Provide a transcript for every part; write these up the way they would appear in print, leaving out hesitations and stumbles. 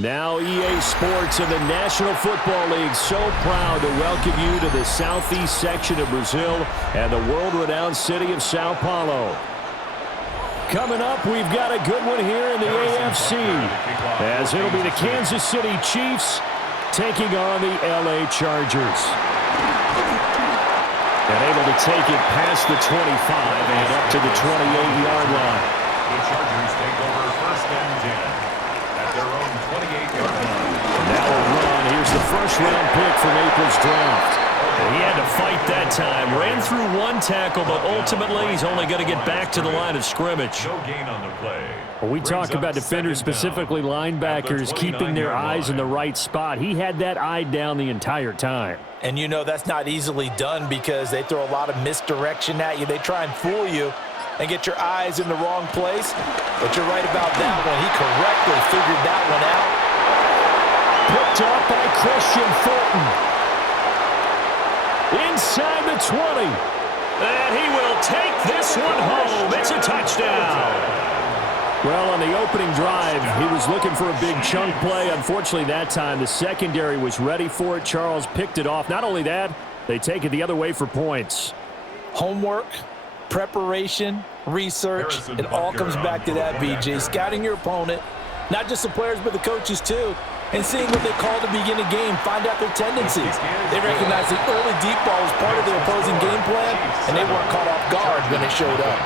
Now EA Sports and the National Football League so proud to welcome you to the southeast section of Brazil and the world-renowned city of Sao Paulo. Coming up, we've got a good one here in the AFC, as it'll be the Kansas City Chiefs taking on the LA Chargers. And able to take it past the 25 and up to the 28-yard line. The Chargers take over first and 10 at their own 28-yard line. Now a run. Here's the first-round pick from April's draft. He had to fight that time. Ran through one tackle, but ultimately he's only going to get back to the line of scrimmage. No gain on the play. Well, we talk about defenders, specifically linebackers, keeping their eyes in the right spot. He had that eye down the entire time. And you know that's not easily done because they throw a lot of misdirection at you. They try and fool you and get your eyes in the wrong place. But you're right about that one. He correctly figured that one out. Picked up by Christian Fulton. Inside the 20. And he will take this one home. It's a touchdown. Well, on the opening drive, he was looking for a big chunk play. Unfortunately, that time, the secondary was ready for it. Charles picked it off. Not only that, they take it the other way for points. Homework, preparation, research, it all comes back to that, BJ. Scouting your opponent, not just the players, but the coaches too, and seeing what they call to begin a game, find out their tendencies. They recognize the early deep ball was part of their opposing game plan, and they weren't caught off guard when they showed up.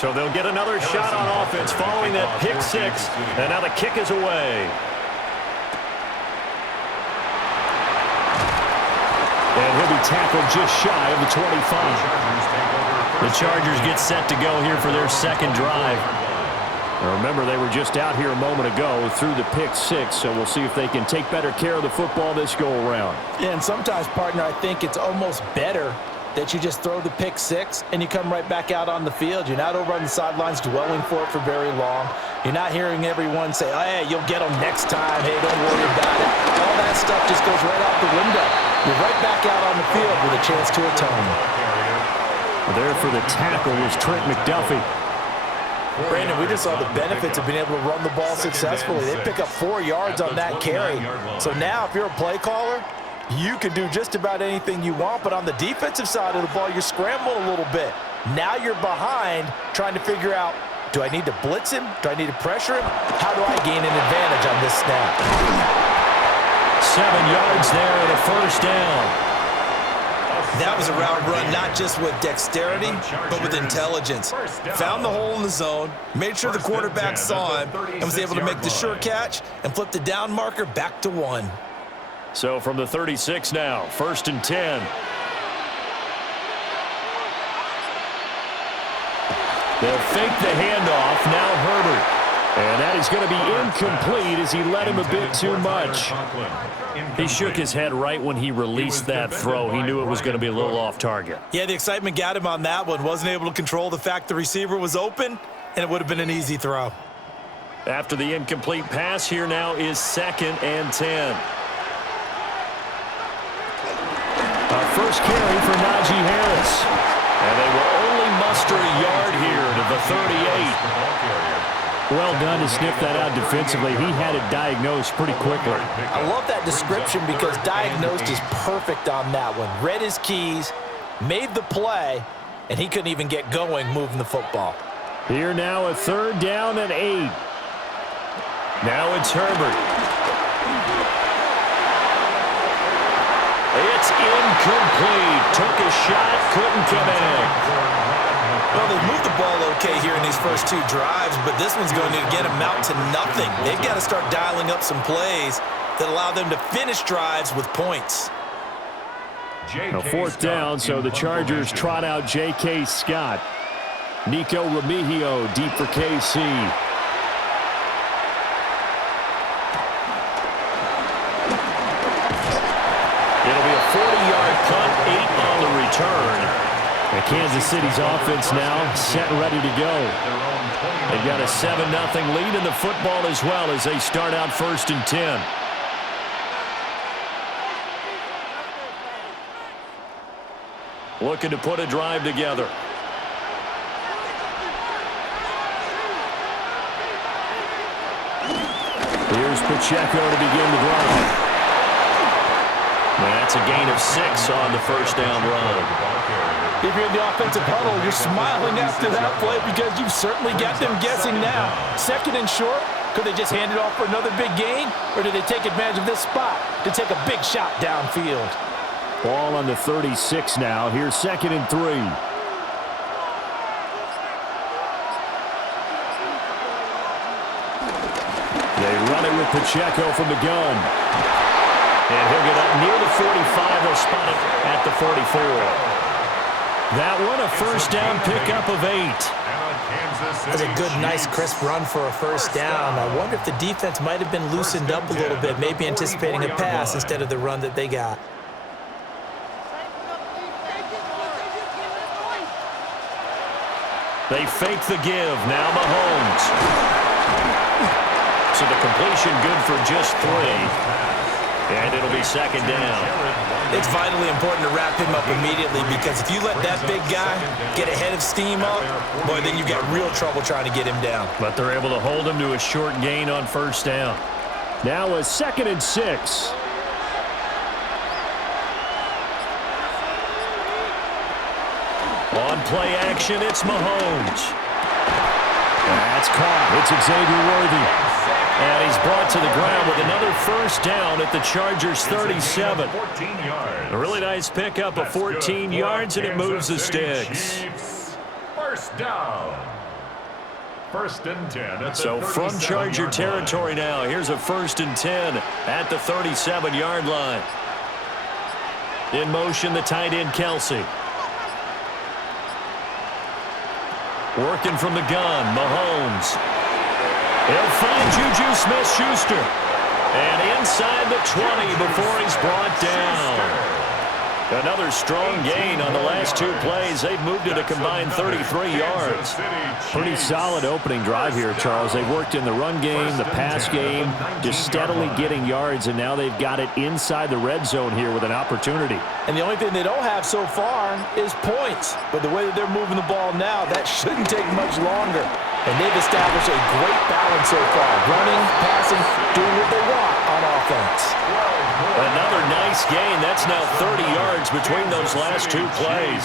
So they'll get another shot on offense following that pick six. And now the kick is away. And he'll be tackled just shy of the 25. The Chargers get set to go here for their second drive. Now remember, they were just out here a moment ago through the pick six, so we'll see if they can take better care of the football this go-around. Yeah, and sometimes, partner, I think it's almost better that you just throw the pick six and you come right back out on the field. You're not over on the sidelines dwelling for it for very long. You're not hearing everyone say, oh, hey, you'll get them next time. Hey, don't worry about it. All that stuff just goes right out the window. You're right back out on the field with a chance to atone. There for the tackle was Trent McDuffie. Brandon, we just saw the benefits of being able to run the ball successfully. They pick up 4 yards on that carry. So now if you're a play caller, you can do just about anything you want, but on the defensive side of the ball, you're scrambling a little bit. Now you're behind trying to figure out, do I need to blitz him? Do I need to pressure him? How do I gain an advantage on this snap? 7 yards there and a first down. That was a route run, not just with dexterity, but with intelligence. Found the hole in the zone, made sure the quarterback saw him, and was able to make the sure catch and flip the down marker back to 1. So from the 36 now, 1st and 10. They'll fake the handoff. Now Herbert. And that is going to be incomplete as he led him a bit too much. He shook his head right when he released that throw. He knew it was going to be a little off target. Yeah, the excitement got him on that one. Wasn't able to control the fact the receiver was open, and it would have been an easy throw. After the incomplete pass, here now is 2nd and 10. First carry for Najee Harris. And they will only muster a yard here to the 38. Well done to sniff that out defensively. He had it diagnosed pretty quickly. I love that description because diagnosed is perfect on that one. Read his keys, made the play, and he couldn't even get going moving the football. Here now a 3rd down and 8. Now it's Herbert. It's incomplete. Took a shot, couldn't come in. Well, they moved the ball okay here in these first 2 drives, but this one's going to again amount to nothing. They've got to start dialing up some plays that allow them to finish drives with points. Now 4th down, so the Chargers trot out J.K. Scott. Nico Remigio deep for KC. It'll be a 40-yard punt, 8 on the return. And Kansas City's offense now set and ready to go. They've got a 7-0 lead in the football as well as they start out 1st and 10. Looking to put a drive together. Here's Pacheco to begin the drive. That's a gain of 6 on the first down run. If you're in the offensive huddle, you're smiling after that play because you've certainly got them guessing now. 2nd and short, could they just hand it off for another big gain? Or do they take advantage of this spot to take a big shot downfield? Ball on the 36 now. Here's 2nd and 3. They run it with Pacheco from the gun. And he'll get up near the 45. They'll spot it at the 44. That one, a first down pickup of 8. That's a good, nice, crisp run for a first down. I wonder if the defense might have been loosened up a little bit, maybe anticipating a pass instead of the run that they got. They fake the give. Now Mahomes. So the completion good for just 3. And it'll be 2nd down. It's vitally important to wrap him up immediately because if you let that big guy get ahead of steam up, boy, then you've got real trouble trying to get him down. But they're able to hold him to a short gain on first down. Now a 2nd and 6. On play action, it's Mahomes. That's caught. It's Xavier Worthy. And he's brought to the ground with another first down at the Chargers' 37. A really nice pickup of 14 yards, and it moves the sticks. First down. 1st and 10. So from Charger territory now, here's a 1st and 10 at the 37-yard line. In motion, the tight end, Kelsey. Working from the gun, Mahomes. He'll find Juju Smith-Schuster. And inside the 20 before he's brought down. Another strong gain on the last 2 plays. They've moved it a combined 33 yards. Pretty solid opening drive here, Charles. They've worked in the run game, the pass game, just steadily getting yards, and now they've got it inside the red zone here with an opportunity. And the only thing they don't have so far is points. But the way that they're moving the ball now, that shouldn't take much longer. And they've established a great balance so far. Running, passing, doing what they want on offense. Another nice gain. That's now 30 yards between those last 2 plays.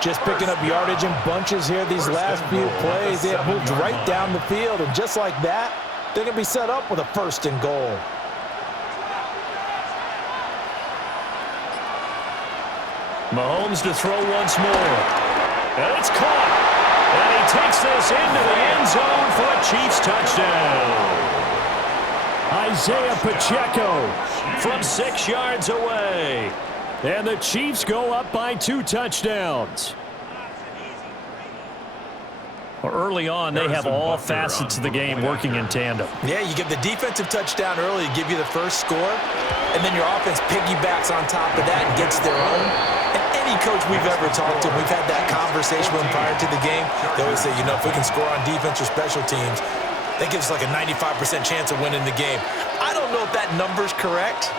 Just picking up yardage in bunches here these last few plays. They have moved right down the field. And just like that, they're going to be set up with a 1st and goal. Mahomes to throw once more. And it's caught. And he takes this into the end zone for a Chiefs touchdown. Isaiah Pacheco from 6 yards away. And the Chiefs go up by 2 touchdowns. Well, early on, they have all facets of the game working in tandem. Yeah, you get the defensive touchdown early to give you the first score, and then your offense piggybacks on top of that and gets their own. And any coach we've ever talked to, we've had that conversation with them prior to the game. They always say, you know, if we can score on defense or special teams, that gives us like a 95% chance of winning the game. I don't know if that number's correct,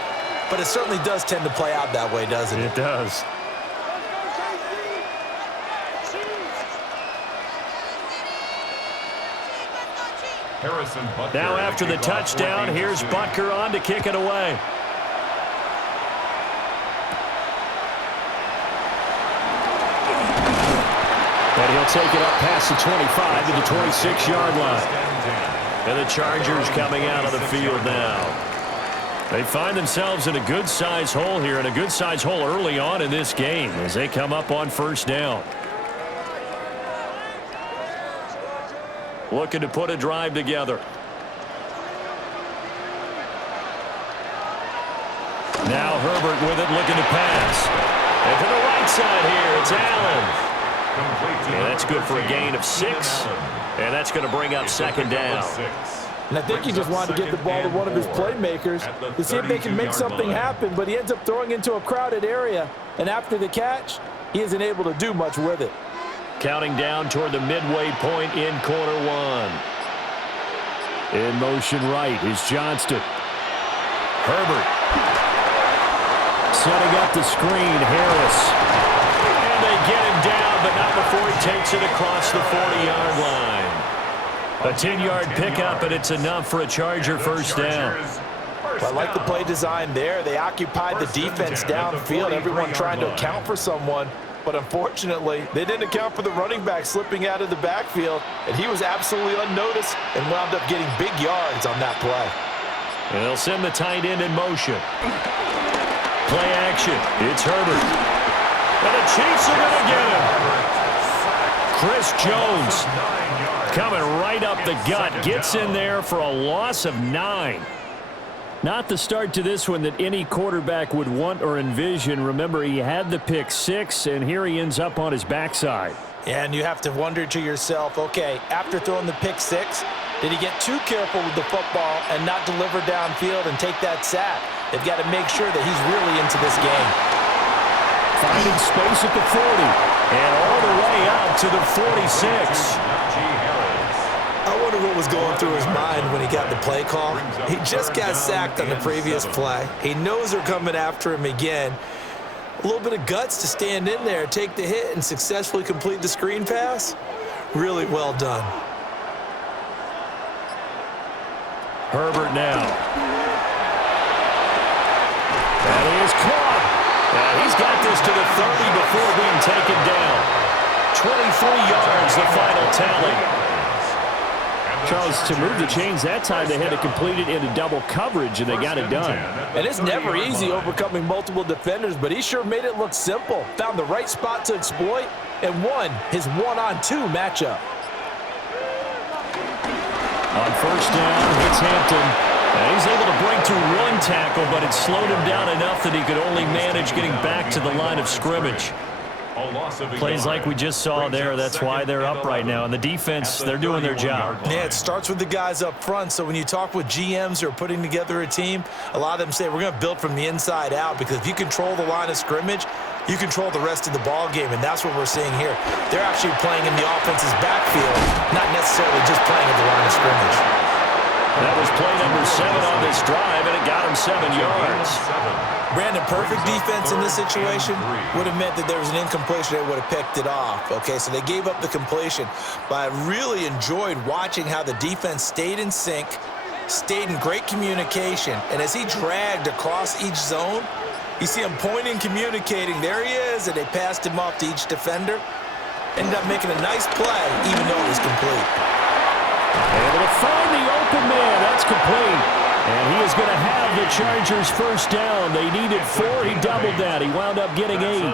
but it certainly does tend to play out that way, doesn't it? It does. Now after the touchdown, here's Butker on to kick it away. And he'll take it up past the 25 to the 26-yard line. And the Chargers coming out of the field now. They find themselves in a good-sized hole here, and a good-sized hole early on in this game as they come up on first down. Looking to put a drive together. Now Herbert with it, looking to pass. And to the right side here, it's Allen. And that's good for a gain of 6. And that's going to bring up second down. And I think he just wanted to get the ball to one of his playmakers to see if they can make something happen, but he ends up throwing into a crowded area. And after the catch, he isn't able to do much with it. Counting down toward the midway point in quarter one. In motion right is Johnston. Herbert. Setting up the screen, Harris. And they get him down, but not before he takes it across the 40-yard line. A 10-yard pickup, and it's enough for a Charger first down. I like the play design there. They occupied the defense downfield, everyone trying to account for someone. But unfortunately, they didn't account for the running back slipping out of the backfield, and he was absolutely unnoticed and wound up getting big yards on that play. And they'll send the tight end in motion. Play action. It's Herbert. And the Chiefs are going to get him. Chris Jones coming right up the gut. Gets in there for a loss of 9. Not the start to this one that any quarterback would want or envision. Remember, he had the pick 6, and here he ends up on his backside. And you have to wonder to yourself, okay, after throwing the pick 6, did he get too careful with the football and not deliver downfield and take that sack? They've got to make sure that he's really into this game. Finding space at the 40, and all the way up to the 46. I wonder what was going through his mind when he got the play call. He just got sacked on the previous play. He knows they're coming after him again. A little bit of guts to stand in there, take the hit, and successfully complete the screen pass. Really well done. Herbert now. That is caught. And he's got this to the 30 before being taken down. 23 yards, the final tally. Charles, to move the chains that time, they had to complete it into double coverage, and they got it done. And it's never easy overcoming multiple defenders, but he sure made it look simple. Found the right spot to exploit and won his 1-on-2 matchup. On first down, it's Hampton. And he's able to break through one tackle, but it slowed him down enough that he could only manage getting back to the line of scrimmage. Plays like we just saw there, that's why they're up right now. And the defense, they're doing their job. Yeah, it starts with the guys up front. So when you talk with GMs who are putting together a team, a lot of them say we're going to build from the inside out, because if you control the line of scrimmage, you control the rest of the ball game, and that's what we're seeing here. They're actually playing in the offense's backfield, not necessarily just playing at the line of scrimmage. That was play number 7 on this drive, and it got him 7 yards. Brandon, perfect defense in this situation would have meant that there was an incompletion. They would have picked it off. Okay, so they gave up the completion. But I really enjoyed watching how the defense stayed in sync, stayed in great communication. And as he dragged across each zone, you see him pointing, communicating. There he is, and they passed him off to each defender. Ended up making a nice play, even though it was complete. Able to find the open man. That's complete. And he is going to have the Chargers first down. They needed 4. He doubled that. He wound up getting 8.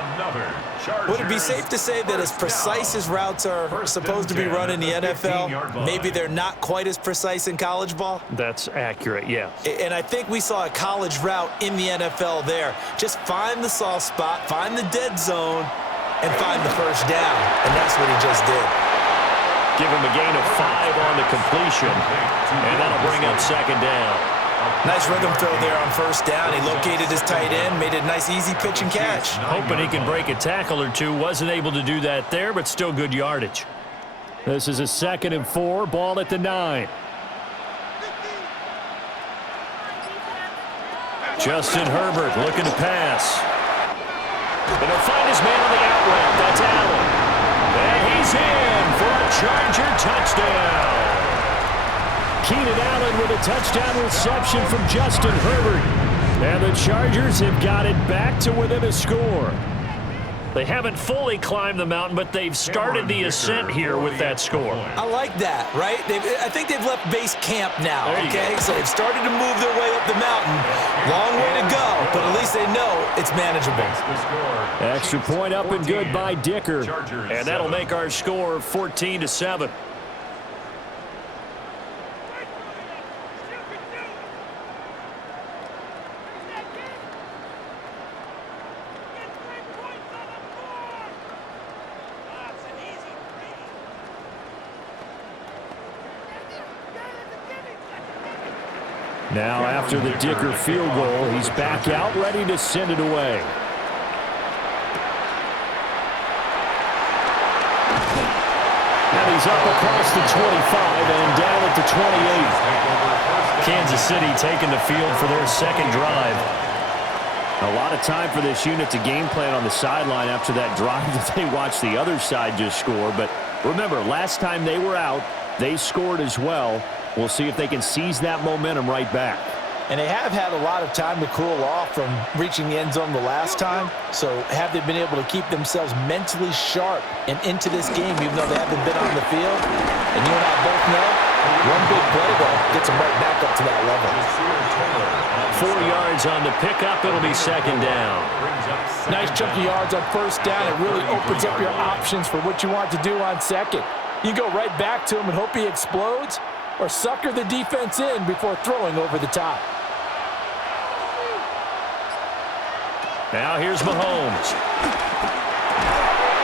Would it be safe to say that as precise as routes are supposed to be run in the NFL, maybe they're not quite as precise in college ball? That's accurate, yeah. And I think we saw a college route in the NFL there. Just find the soft spot, find the dead zone, and find the first down. And that's what he just did. Give him a gain of 5 on the completion, and that'll bring up second down. Nice rhythm throw there on first down. He located his tight end, made it a nice easy pitch and catch. Hoping he can break a tackle or two. Wasn't able to do that there, but still good yardage. This is a 2nd and 4, ball at the 9. Justin Herbert looking to pass. And he'll find his man on the out route. That's Allen. And he's in for a Charger touchdown. Keenan Allen with a touchdown reception from Justin Herbert. And the Chargers have got it back to within a score. They haven't fully climbed the mountain, but they've started the ascent here with that score. I like that, right? I think they've left base camp now, okay? So they've started to move their way up the mountain. Long way to go, but at least they know it's manageable. Extra point up and good by Dicker. And that'll make our score 14-7. Now, after the Dicker field goal, he's back out, ready to send it away. He's up across the 25 and down at the 28. Kansas City taking the field for their second drive. A lot of time for this unit to game plan on the sideline after that drive that they watched the other side just score. But remember, last time they were out, they scored as well. We'll see if they can seize that momentum right back. And they have had a lot of time to cool off from reaching the end zone the last time. So have they been able to keep themselves mentally sharp and into this game, even though they haven't been on the field? And you and I both know, one big play, though, gets them right back up to that level. 4 yards on the pickup. It'll be second down. Nice chunky yards on first down. It really opens up your options for what you want to do on second. You go right back to him and hope he explodes, or sucker the defense in before throwing over the top. Now here's Mahomes.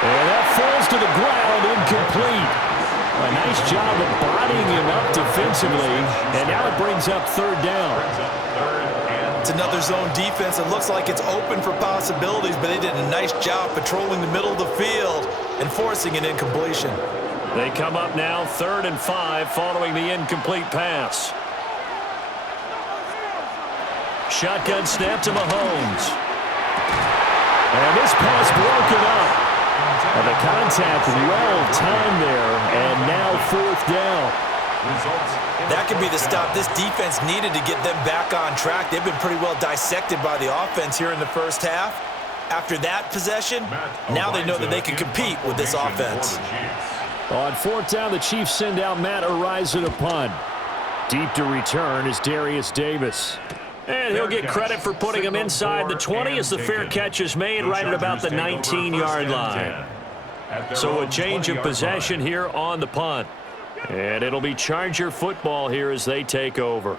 And that falls to the ground, incomplete. A nice job of bodying him up defensively, and now it brings up third down. It's another zone defense. It looks like it's open for possibilities, but they did a nice job patrolling the middle of the field and forcing an incompletion. They come up now 3rd and 5 following the incomplete pass. Shotgun snap to Mahomes. And this pass broken up. And the contact well timed there, and now 4th down. That could be the stop this defense needed to get them back on track. They've been pretty well dissected by the offense here in the first half. After that possession, now they know that they can compete with this offense. On 4th down, the Chiefs send out Matt Araiza to punt. Deep to return is Darius Davis. And he'll get credit for putting him inside the 20 as the fair catch is made right at about the 19-yard line. So a change of possession here on the punt. And it'll be Charger football here as they take over.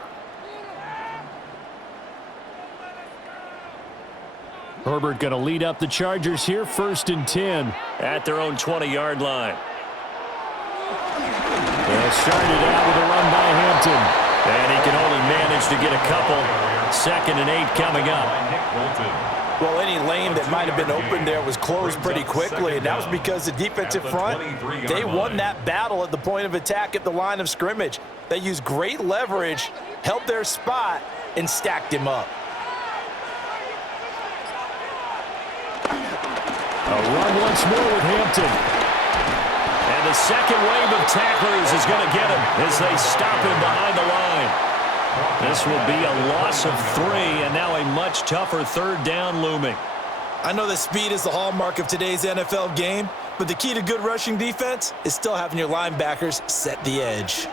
Herbert going to lead up the Chargers here, 1st and 10 at their own 20-yard line. They started out with a run by Hampton. And he can only manage to get a couple. 2nd and 8 coming up. Well, any lane that might have been open there was closed pretty quickly, and that was because the defensive front, they won that battle at the point of attack at the line of scrimmage. They used great leverage, held their spot, and stacked him up. A run once more with Hampton. And the second wave of tacklers is going to get him as they stop him behind the line. This will be a loss of 3, and now a much tougher 3rd down looming. I know that speed is the hallmark of today's NFL game, but the key to good rushing defense is still having your linebackers set the edge.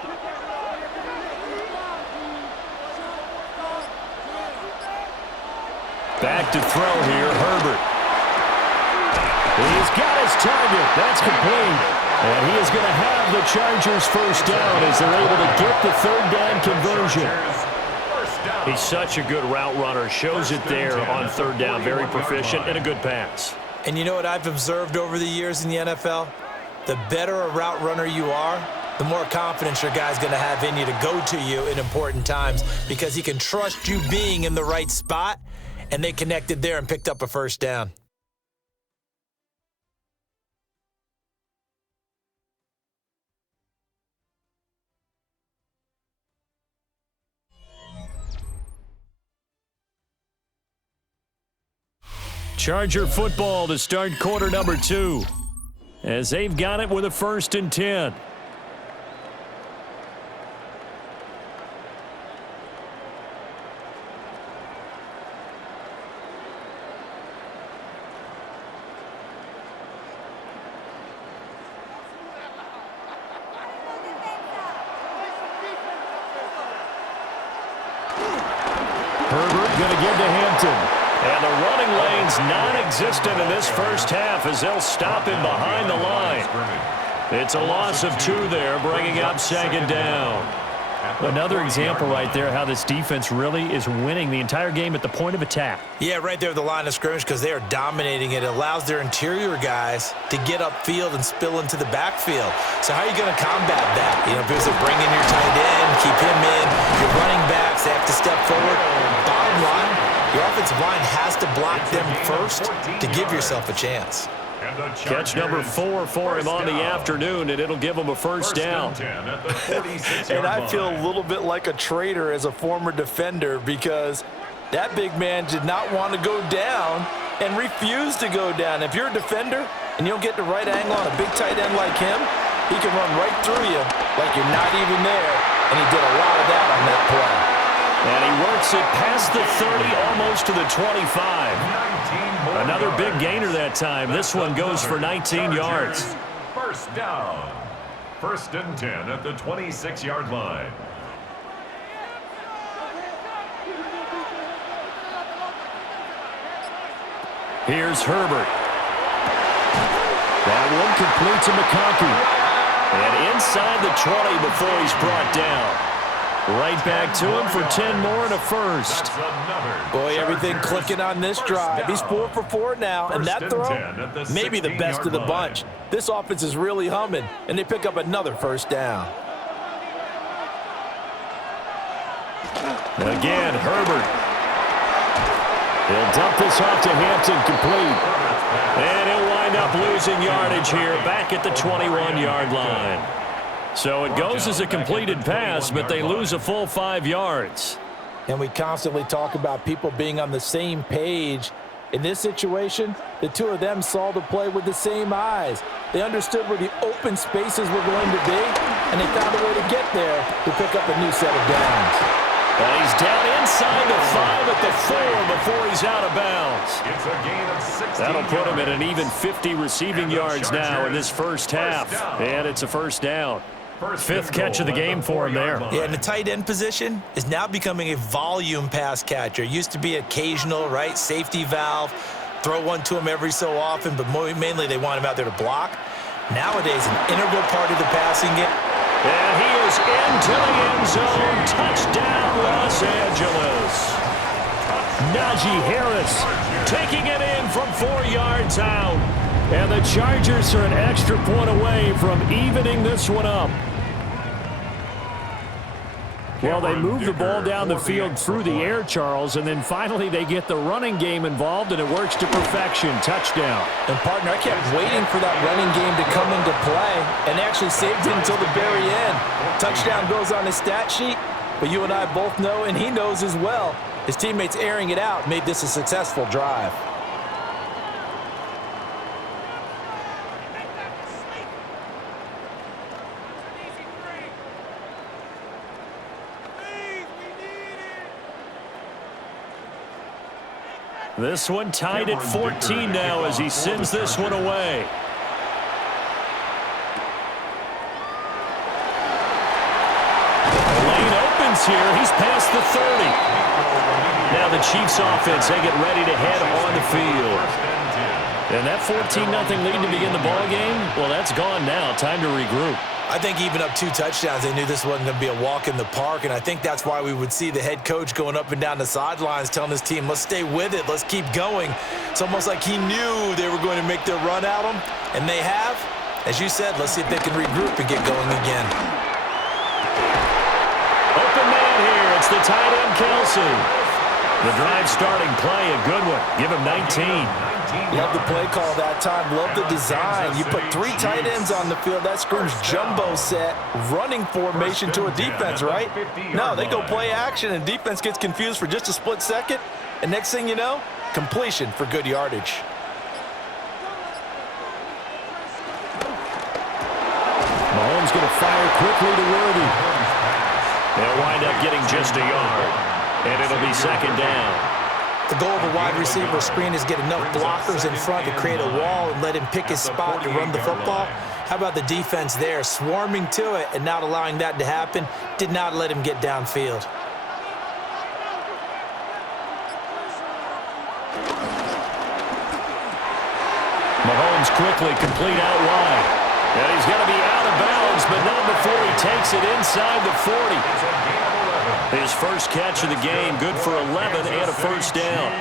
Back to throw here, Herbert. He's got his target. That's complete. And he is going to have the Chargers first down as they're able to get the 3rd down conversion. He's such a good route runner. Shows it there on 3rd down. Very proficient and a good pass. And you know what I've observed over the years in the NFL? The better a route runner you are, the more confidence your guy's going to have in you to go to you in important times because he can trust you being in the right spot, and they connected there and picked up a first down. Charger football to start quarter number 2 as they've got it with a 1st and 10. Herbert going to give to Hampton. And the running lane's non-existent in this first half as they'll stop him behind the line. It's a loss of 2 there, bringing up 2nd down. Another example right there how this defense really is winning the entire game at the point of attack. Yeah, right there at the line of scrimmage because they are dominating it. It allows their interior guys to get upfield and spill into the backfield. So how are you going to combat that? You know, because they bring in your tight end, keep him in. Your running backs, they have to step forward. Bottom line, your offensive line has to block them first to give yourself a chance. Catch number 4 for him on the afternoon, and it'll give him a first down. And I feel a little bit like a traitor as a former defender because that big man did not want to go down and refused to go down. If you're a defender and you don't get the right angle on a big tight end like him, he can run right through you like you're not even there, and he did a lot of that on that play. And he works it past the 30, almost to the 25. Another big gainer that time. This one goes for 19 yards. First down. 1st and 10 at the 26-yard line. Here's Herbert. That one complete to McConkey. And inside the 20 before he's brought down. Right back to him for 10 more and a first. Boy, everything clicking on this drive. He's 4 for 4 now, and that throw, maybe the best of the bunch. This offense is really humming, and they pick up another first down. Again, Herbert. He'll dump this off to Hampton, complete. And he'll wind up losing yardage here back at the 21-yard line. So it goes as a completed pass, but they lose a full 5 yards. And we constantly talk about people being on the same page. In this situation, the two of them saw the play with the same eyes. They understood where the open spaces were going to be, and they found a way to get there to pick up a new set of downs. And he's down inside the 5 at the 4 before he's out of bounds. It's a gain of 16 That'll put him at an yards. even 50 receiving yards now in this first half. And it's a first down. 5th catch of the game for him there. Yeah, and the tight end position is now becoming a volume pass catcher. Used to be occasional, right? Safety valve. Throw one to him every so often, but mainly they want him out there to block. Nowadays, an integral part of the passing game. And he is into the end zone. Touchdown, Los Angeles. Najee Harris taking it in from 4 yards out. And the Chargers are an extra point away from evening this one up. Well, they move the ball down the field through the air, Charles, and then finally they get the running game involved, and it works to perfection. Touchdown. And, partner, I kept waiting for that running game to come into play and actually saved it until the very end. Touchdown goes on his stat sheet, but you and I both know, and he knows as well, his teammates airing it out made this a successful drive. This one tied at 14 now as he sends this one away. The lane opens here. He's past the 30. Now the Chiefs offense, they get ready to head on the field. And that 14-0 lead to begin the ball game, well, that's gone now. Time to regroup. I think even up 2 touchdowns, they knew this wasn't going to be a walk in the park, and I think that's why we would see the head coach going up and down the sidelines telling his team, let's stay with it, let's keep going. It's almost like he knew they were going to make their run at him, and they have. As you said, let's see if they can regroup and get going again. Open man here. It's the tight end, Kelsey. The drive starting play, a good one. Give him 19. Love the play call that time. Love the design. You put 3 tight ends on the field. That screams jumbo set, running formation to a defense, right? No, they go play action, and defense gets confused for just a split second. And next thing you know, completion for good yardage. Mahomes going to fire quickly to Worthy. They'll wind up getting just a yard. And it'll be second down. The goal of a wide receiver screen is get enough blockers in front to create a wall and let him pick his spot to run the football. How about the defense there, swarming to it and not allowing that to happen? Did not let him get downfield. Mahomes quickly complete out wide. And he's going to be out of bounds, but not before he takes it inside the 40. His first catch of the game, good for 11 and a first down.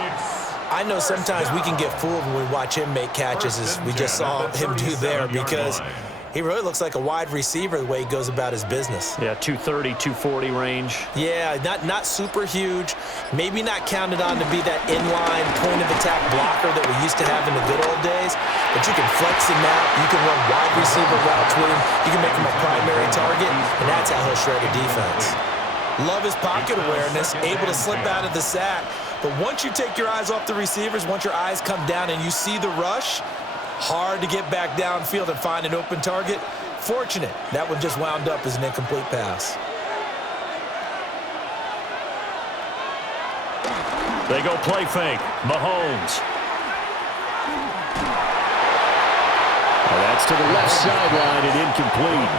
I know sometimes we can get fooled when we watch him make catches, as we just saw him do there, because he really looks like a wide receiver the way he goes about his business. Yeah, 230, 240 range. Yeah, not super huge. Maybe not counted on to be that inline point-of-attack blocker that we used to have in the good old days. but you can flex him out. You can run wide receiver routes with him. You can make him a primary target, and that's how he'll shred a defense. Love his pocket awareness, able to slip out of the sack. But once you take your eyes off the receivers, once your eyes come down and you see the rush, hard to get back downfield and find an open target. Fortunate, that one just wound up as an incomplete pass. They go play fake. Mahomes. And that's to the left sideline and incomplete.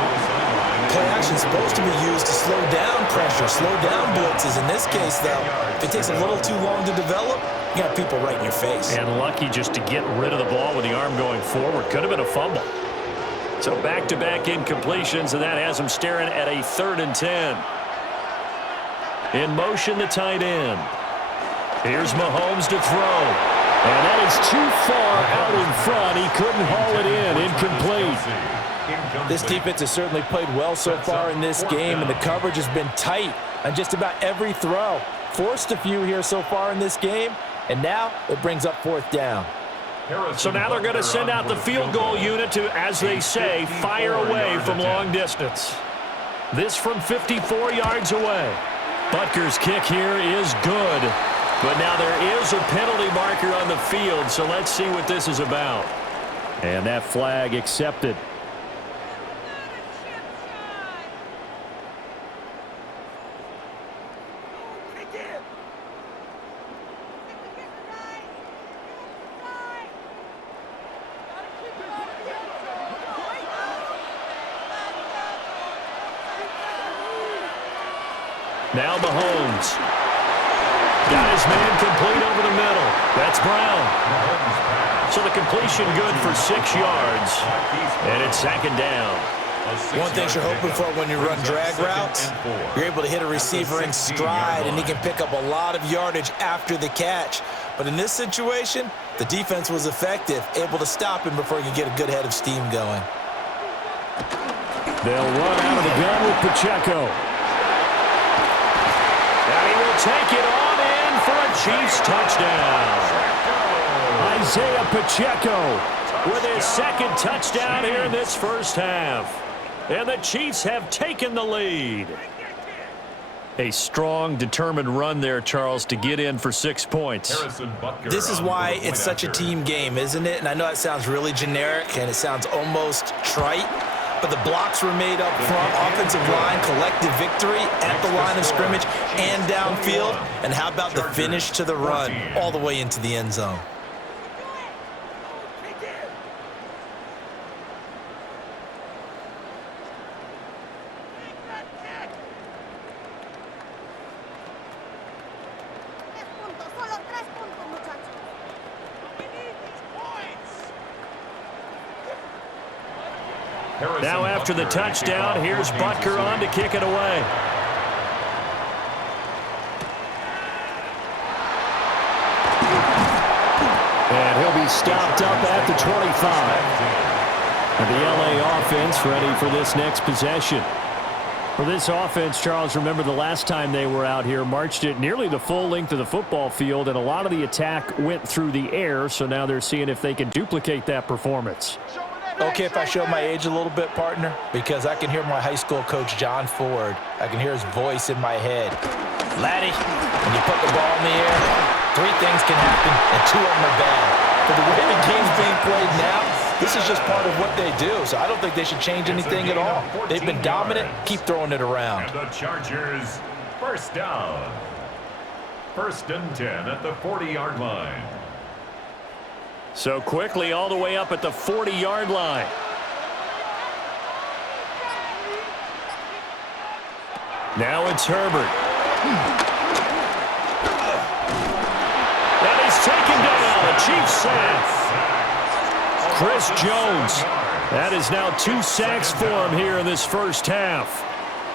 Play action is supposed to be used to slow down pressure, slow down blitzes. In this case, though, if it takes a little too long to develop, you got people right in your face. And lucky just to get rid of the ball with the arm going forward. Could have been a fumble. So back-to-back incompletions, and that has him staring at a 3rd and 10. In motion, the tight end. Here's Mahomes to throw. And that is too far out in front. He couldn't haul it in. Incomplete. This defense has certainly played well so far in this game, and the coverage has been tight on just about every throw. Forced a few here so far in this game, and now it brings up 4th down. So now they're going to send out the field goal unit to, as they say, fire away from long distance. This from 54 yards away. Butker's kick here is good. But now there is a penalty marker on the field, so let's see what this is about. And that flag accepted. Now Mahomes. Got his man complete over the middle. That's Brown. So the completion good for 6 yards. And it's 2nd down. One thing you're hoping for when you run drag routes, you're able to hit a receiver in stride, and he can pick up a lot of yardage after the catch. But in this situation, the defense was effective, able to stop him before he could get a good head of steam going. They'll run out of the gun with Pacheco. And he will take it on in for a Chiefs touchdown. Isaiah Pacheco with his 2nd touchdown here in this first half. And the Chiefs have taken the lead. A strong, determined run there, Charles, to get in for 6 points. This is why it's such a team game, isn't it? And I know that sounds really generic and it sounds almost trite, but the blocks were made up front, offensive line, collective victory at the line of scrimmage and downfield. And how about the finish to the run all the way into the end zone? Now after the touchdown, here's Butker on to kick it away. And he'll be stopped up at the 25. And the LA offense ready for this next possession. For this offense, Charles, remember the last time they were out here, marched it nearly the full length of the football field, and a lot of the attack went through the air, so now they're seeing if they can duplicate that performance. Okay, if I show my age a little bit, partner, because I can hear my high school coach, John Ford. I can hear his voice in my head. Laddie, when you put the ball in the air, 3 things can happen, and 2 of them are bad. But the way the game's being played now, this is just part of what they do, so I don't think they should change anything at all. They've been dominant. Keep throwing it around. And the Chargers, first down. 1st and 10 at the 40-yard line. So quickly all the way up at the 40-yard line. Now it's Herbert. And he's taken down. A Chiefs sack. Chris Jones. That is now 2 sacks for him here in this first half.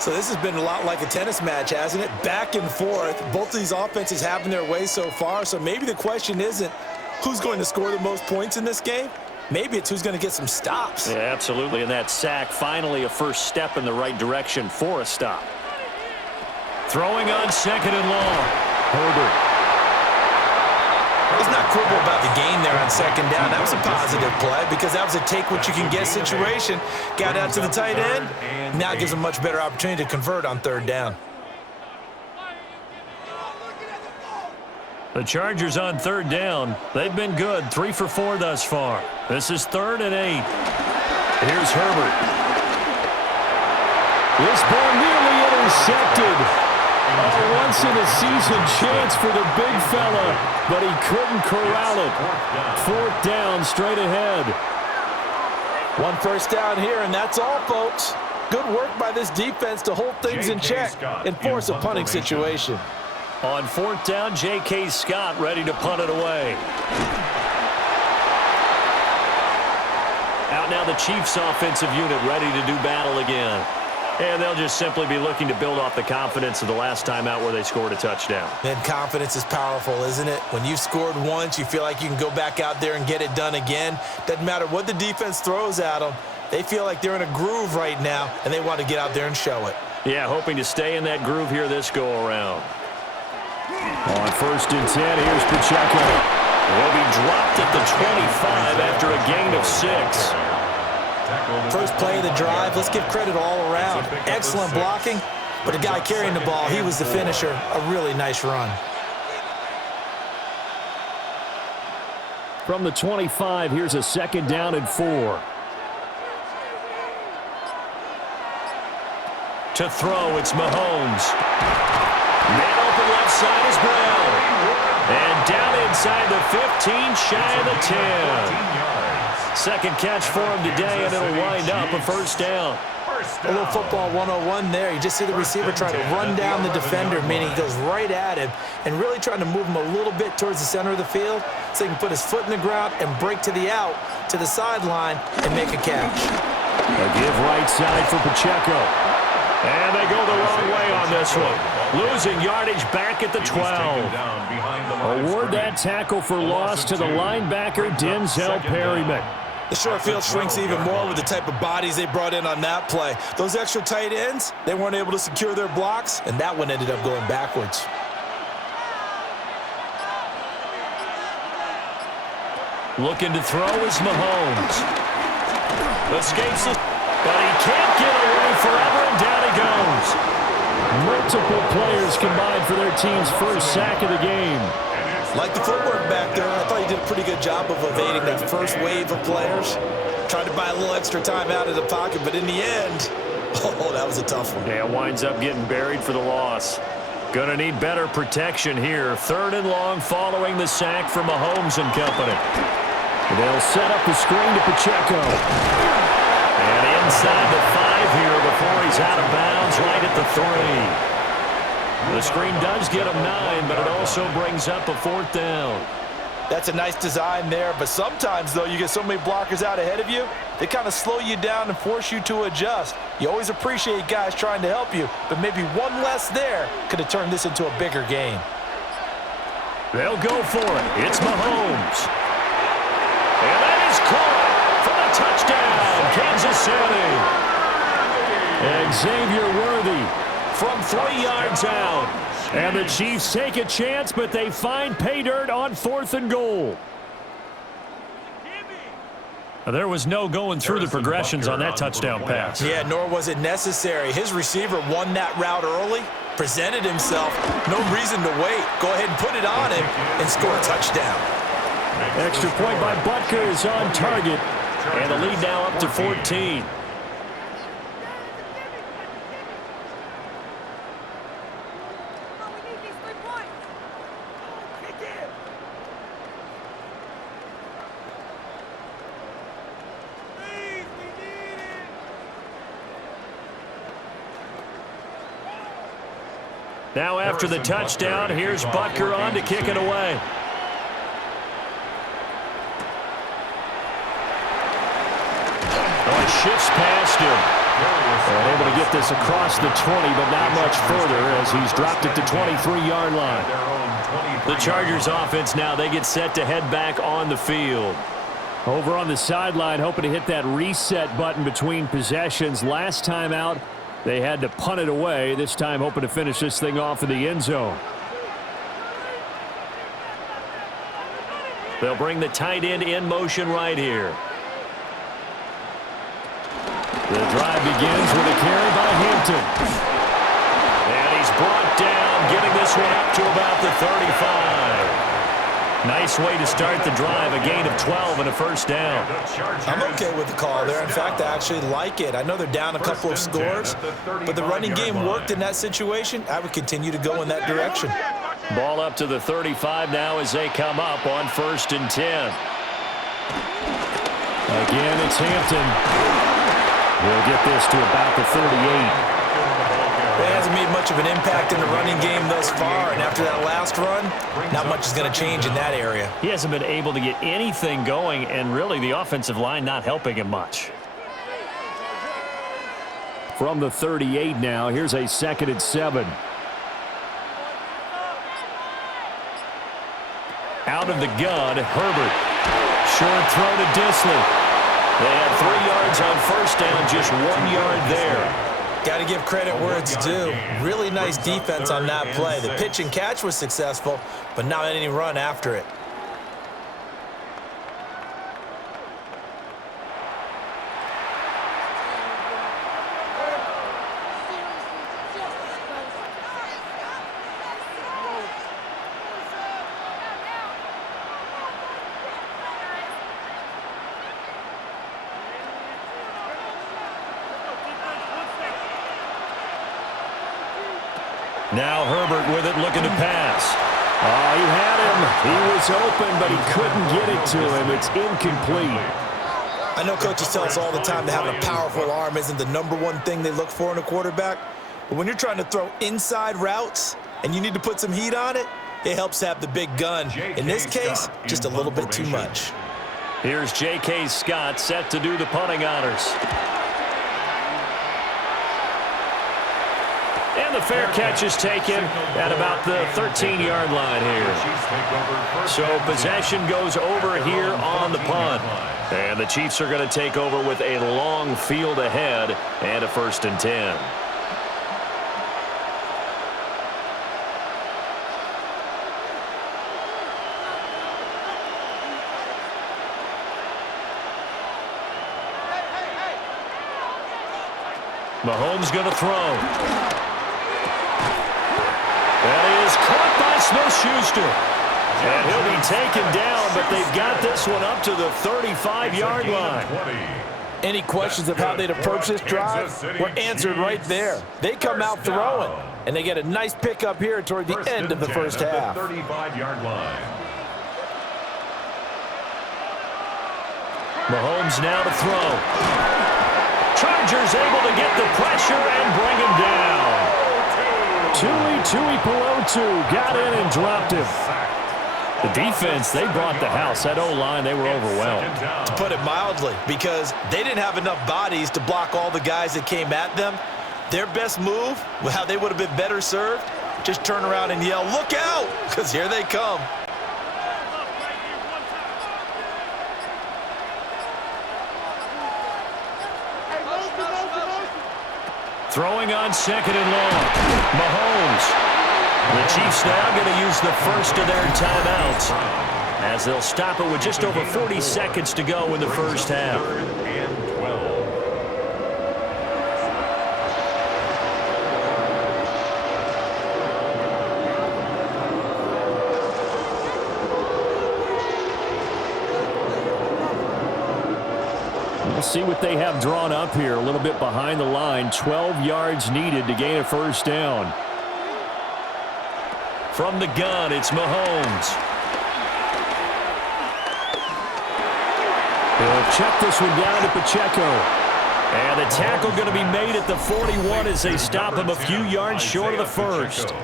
So this has been a lot like a tennis match, hasn't it? Back and forth. Both of these offenses having their way so far. So maybe the question isn't who's going to score the most points in this game. Maybe it's who's going to get some stops. Yeah, absolutely. And that sack, finally a first step in the right direction for a stop. Throwing on 2nd and long. Herbert. Let's not quibble about the game there on second down. That was a positive play because that was a take-what-you-can-get situation. Got out to the tight end. Now it gives them a much better opportunity to convert on third down. The Chargers on third down. They've been good, 3 for 4 thus far. This is 3rd and 8. Here's Herbert. This ball nearly intercepted. A once-in-a-season chance for the big fella, but he couldn't corral it. 4th down, straight ahead. 1 first down here, and that's all, folks. Good work by this defense to hold things in check and force a punting situation. On 4th down, J.K. Scott ready to punt it away. Out now the Chiefs offensive unit ready to do battle again. And they'll just simply be looking to build off the confidence of the last time out where they scored a touchdown. And confidence is powerful, isn't it? When you've scored once, you feel like you can go back out there and get it done again. Doesn't matter what the defense throws at them. They feel like they're in a groove right now, and they want to get out there and show it. Yeah, hoping to stay in that groove here this go-around. On 1st and 10, here's Pacheco. He'll be dropped at the 25 after a gain of 6. First play of the drive, let's give credit all around. Excellent blocking, but the guy carrying the ball, he was the finisher. A really nice run. From the 25, here's a 2nd down and 4. To throw, it's Mahomes. Man open left side is Brown. And down inside the 15, shy of the 10. Second catch for him today, and it'll wind up a 1st down. A little football 101 there. You just see the receiver trying to run down the defender, meaning he goes right at him and really trying to move him a little bit towards the center of the field so he can put his foot in the ground and break to the out, to the sideline, and make a catch. A give right side for Pacheco. And they go the wrong way on this one. Losing yardage back at the 12. Award that tackle for loss to the linebacker, Denzel Perryman. The short field shrinks even more with the type of bodies they brought in on that play. Those extra tight ends, they weren't able to secure their blocks, and that one ended up going backwards. Looking to throw is Mahomes. Escapes it, but he can't get away forever, and down he goes. Multiple players combined for their team's first sack of the game. Like the footwork back there, I thought he did a pretty good job of evading that first wave of players. Tried to buy a little extra time out of the pocket, but in the end, oh, that was a tough one. Yeah, winds up getting buried for the loss. Gonna need better protection here. 3rd and long following the sack from Mahomes and company. They'll set up the screen to Pacheco. And inside the 5 here before he's out of bounds right at the 3. The screen does get him 9, but it also brings up a 4th down. That's a nice design there, but sometimes, though, you get so many blockers out ahead of you, they kind of slow you down and force you to adjust. You always appreciate guys trying to help you, but maybe one less there could have turned this into a bigger game. They'll go for it. It's Mahomes. And that is caught for the touchdown, Kansas City. Xavier Worthy from 3 yards out. And the Chiefs take a chance, but they find pay dirt on 4th and goal. There was no going through the progressions on that touchdown pass. Yeah, nor was it necessary. His receiver won that route early, presented himself. No reason to wait. Go ahead and put it on him and score a touchdown. Extra point by Butker is on target. And the lead now up to 14. Now after the touchdown, here's Butker on to kick it away. Oh, it shifts past him. And able to get this across the 20, but not much further as he's dropped it to 23-yard line. The Chargers offense now, they get set to head back on the field. Over on the sideline, hoping to hit that reset button between possessions. Last time out, they had to punt it away. This time hoping to finish this thing off in the end zone. They'll bring the tight end in motion right here. The drive begins with a carry by Hampton. And he's brought down, getting this one up to about the 35. Nice way to start the drive, a gain of 12 and a first down. I'm okay with the call there. In fact, I actually like it. I know they're down a couple of scores, but the running game worked in that situation. I would continue to go in that direction. Ball up to the 35 now as they come up on 1st and 10. Again, it's Hampton. We'll get this to about the 38. It hasn't made much of an impact in the running game thus far, and after that last run, not much is going to change in that area. He hasn't been able to get anything going, and really the offensive line not helping him much. From the 38 now, here's a 2nd and 7. Out of the gun, Herbert. Short throw to Disley. They had 3 yards on 1st down, just 1 yard there. Got to give credit where it's due. Really nice defense on that play. The pitch and catch was successful, but not any run after it. Now Herbert with it, looking to pass. Oh, he had him. He was open, but he couldn't get it to him. It's incomplete. I know coaches tell us all the time that having a powerful arm isn't the #1 thing they look for in a quarterback. But when you're trying to throw inside routes and you need to put some heat on it, it helps to have the big gun. In this case, just a little bit too much. Here's J.K. Scott set to do the punting honors. And the fair catch is taken at about the 13-yard line here. So possession goes over here on the punt. And the Chiefs are going to take over with a long field ahead and a 1st and 10. Mahomes going to throw. That is caught by Smith-Schuster. And he'll be taken down, but they've got this one up to the 35-yard line. Any questions of how they'd approach this drive were answered right there. They come out throwing, and they get a nice pickup here toward the end of the first half. 35-yard line. Mahomes now to throw. Chargers able to get the pressure and bring him down. Tui Pelotu got in and dropped him. The defense, they brought the house. That O-line, they were overwhelmed. To put it mildly, because they didn't have enough bodies to block all the guys that came at them. Their best move, how they would have been better served, just turn around and yell, "Look out!" because here they come. Throwing on 2nd and long. Mahomes. The Chiefs now going to use the first of their timeouts as they'll stop it with just over 40 seconds to go in the first half. 3rd and 12. We'll see what they have drawn up here. A little bit behind the line. 12 yards needed to gain a 1st down. From the gun, it's Mahomes. He'll check this one down to Pacheco. And the tackle going to be made at the 41 as they stop him a few yards short of the first.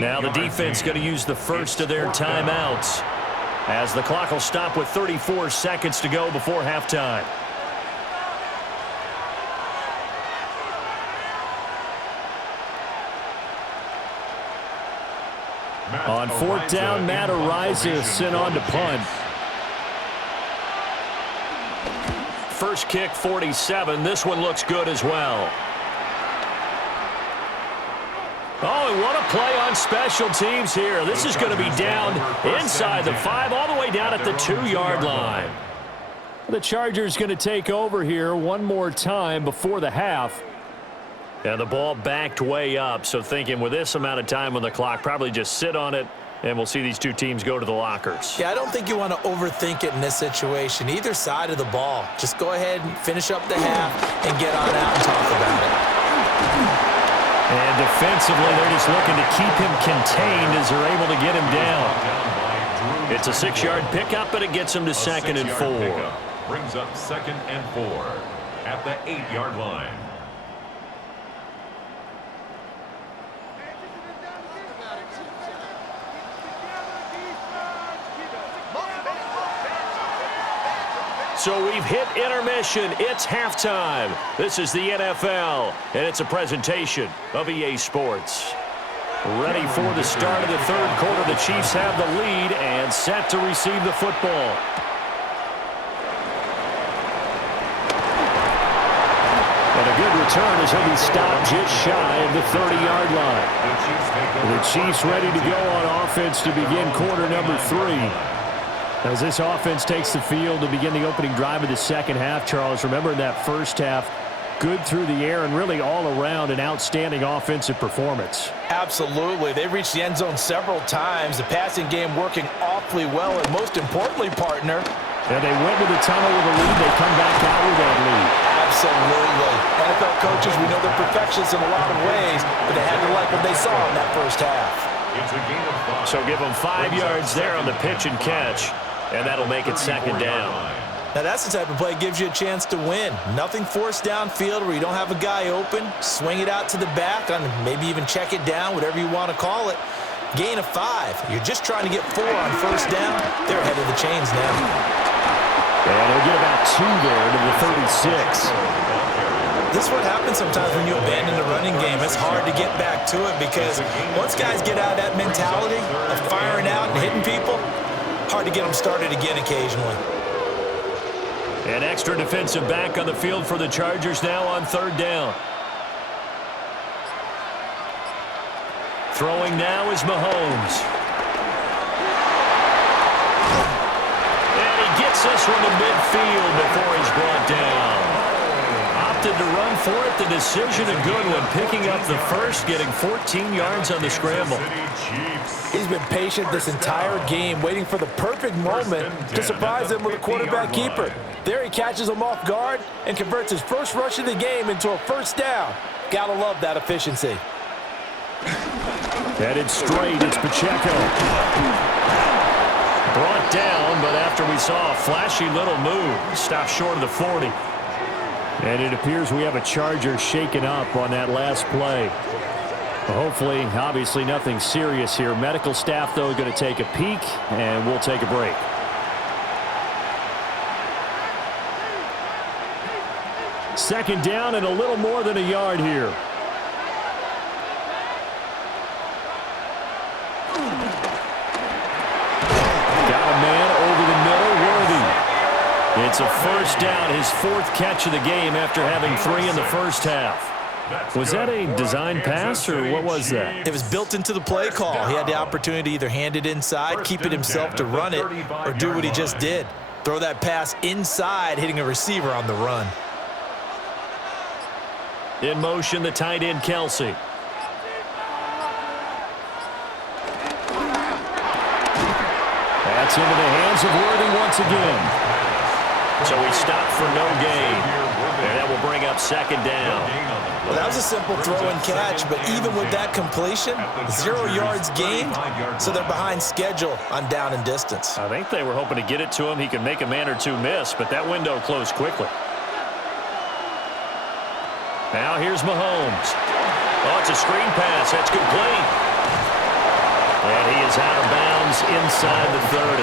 Now the defense going to use the first of their timeouts as the clock will stop with 34 seconds to go before halftime. On 4th down, Matt Araiza sent on to punt. First kick, 47. This one looks good as well. Oh, and what a play on special teams here. This is going to be down inside the 5, all the way down at the 2-yard line. The Chargers going to take over here one more time before the half. And the ball backed way up, so thinking with this amount of time on the clock, probably just sit on it, and we'll see these two teams go to the lockers. Yeah, I don't think you want to overthink it in this situation. Either side of the ball. Just go ahead and finish up the half and get on out and talk about it. And defensively, they're just looking to keep him contained as they're able to get him down. It's a 6-yard pickup, but it gets him to 2nd and 4. Brings up 2nd and 4 at the 8-yard line. So we've hit intermission. It's halftime. This is the NFL, and it's a presentation of EA Sports. Ready for the start of the 3rd quarter. The Chiefs have the lead and set to receive the football. And a good return as he'll be stopped just shy of the 30-yard line. The Chiefs ready to go on offense to begin quarter number 3. As this offense takes the field to begin the opening drive of the second half, Charles, remember in that first half, good through the air and really all around an outstanding offensive performance. Absolutely. They reached the end zone several times. The passing game working awfully well, and most importantly, partner. And they went to the tunnel with a lead. They come back out with that lead. Absolutely. NFL coaches, we know they're perfectionists in a lot of ways, but they had to like what they saw in that first half. It's a gain of 5. So give them 5 yards there on the pitch and catch. And that'll make it 2nd down. Now, that's the type of play that gives you a chance to win. Nothing forced downfield where you don't have a guy open. Swing it out to the back, on maybe even check it down, whatever you want to call it. Gain of 5. You're just trying to get 4 on first down. They're ahead of the chains now. And they'll get about 2 there to the 36. This is what happens sometimes when you abandon the running game. It's hard to get back to it because once guys get out of that mentality of firing out and hitting people, hard to get them started again occasionally. An extra defensive back on the field for the Chargers now on 3rd down. Throwing now is Mahomes. And he gets this one to midfield before he's brought down. Opted to run for it. The decision a good one. Picking up the first, getting 14 yards on the scramble. He's been patient this entire game, waiting for the perfect moment to surprise him with a quarterback keeper. There he catches him off guard and converts his first rush of the game into a first down. Gotta love that efficiency. Headed straight, it's Pacheco. Brought down, but after we saw a flashy little move, stopped short of the 40. And it appears we have a Charger shaken up on that last play. Hopefully, obviously nothing serious here. Medical staff, though, going to take a peek, and we'll take a break. Second down and a little more than a yard here. Got a man over the middle, Worthy. It's a first down, his 4th catch of the game after having 3 in the first half. Was that a design pass, or what was that? It was built into the play call. He had the opportunity to either hand it inside, keep it himself to run it, or do what he just did. Throw that pass inside, hitting a receiver on the run. In motion, the tight end, Kelsey. That's into the hands of Worthy once again. So he stopped for no gain. And that will bring up 2nd down. Well, that was a simple throw and catch, but even with that completion, 0 yards gained, so they're behind schedule on down and distance. I think they were hoping to get it to him. He could make a man or two miss, but that window closed quickly. Now here's Mahomes. Oh, it's a screen pass. That's complete. And he is out of bounds inside the 30.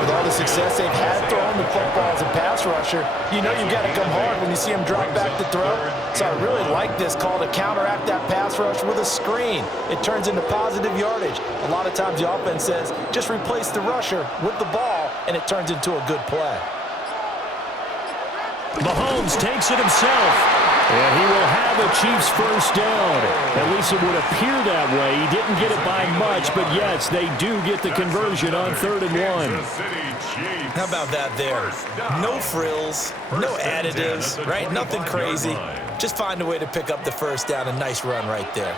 With all the success they've had throwing the football as a pass rusher, you know you've got to come hard when you see him drop back to throw. So I really like this call to counteract that pass rush with a screen. It turns into positive yardage. A lot of times the offense says, just replace the rusher with the ball, and it turns into a good play. Mahomes takes it himself. And he will have the Chiefs first down. At least it would appear that way. He didn't get it by much, but yes, they do get the conversion on 3rd and 1. How about that there? No frills, no additives, right? Nothing crazy. Just find a way to pick up the first down. A nice run right there.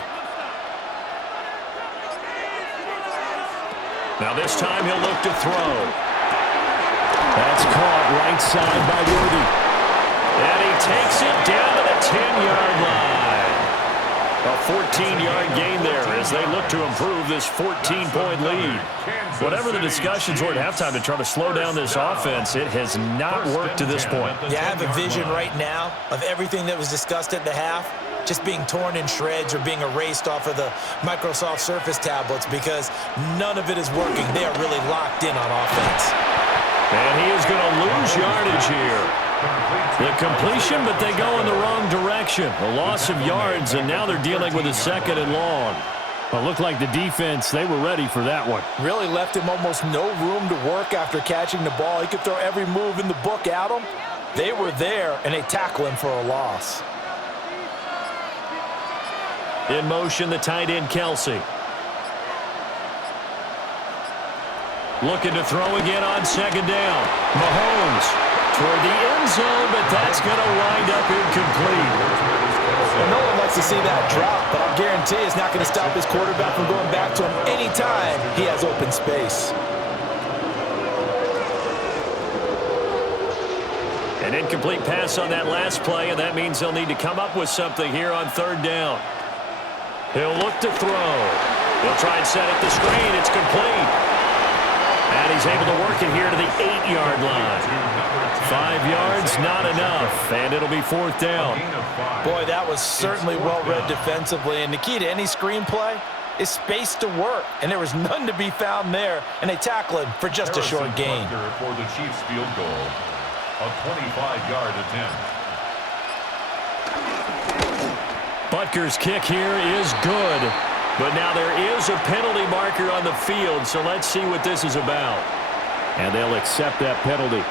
Now this time he'll look to throw. That's caught right side by Worthy. And he takes it down to the 10-yard line. A 14-yard gain there as they look to improve this 14-point lead. Whatever the discussions were at halftime to try to slow down this offense, it has not worked to this point. Yeah, I have a vision right now of everything that was discussed at the half just being torn in shreds or being erased off of the Microsoft Surface tablets because none of it is working. They are really locked in on offense. And he is going to lose yardage here. The completion, but they go in the wrong direction. A loss of yards, and now they're dealing with a 2nd and long. It looked like the defense, they were ready for that one. Really left him almost no room to work after catching the ball. He could throw every move in the book at him. They were there, and they tackle him for a loss. In motion, the tight end, Kelsey. Looking to throw again on 2nd down. Mahomes toward the end zone, but that's going to wind up incomplete. And no one likes to see that drop, but I guarantee it's not going to stop his quarterback from going back to him anytime he has open space. An incomplete pass on that last play, and that means they'll need to come up with something here on 3rd down. He'll look to throw. He'll try and set up the screen. It's complete. And he's able to work it here to the 8-yard line. 5 yards, not enough, and it'll be 4th down. Boy, that was certainly well-read defensively, and the key to any screenplay is space to work, and there was none to be found there, and they tackle him for just a short gain. For the Chiefs field goal, a 25-yard attempt. Butker's kick here is good, but now there is a penalty marker on the field, so let's see what this is about. And they'll accept that penalty.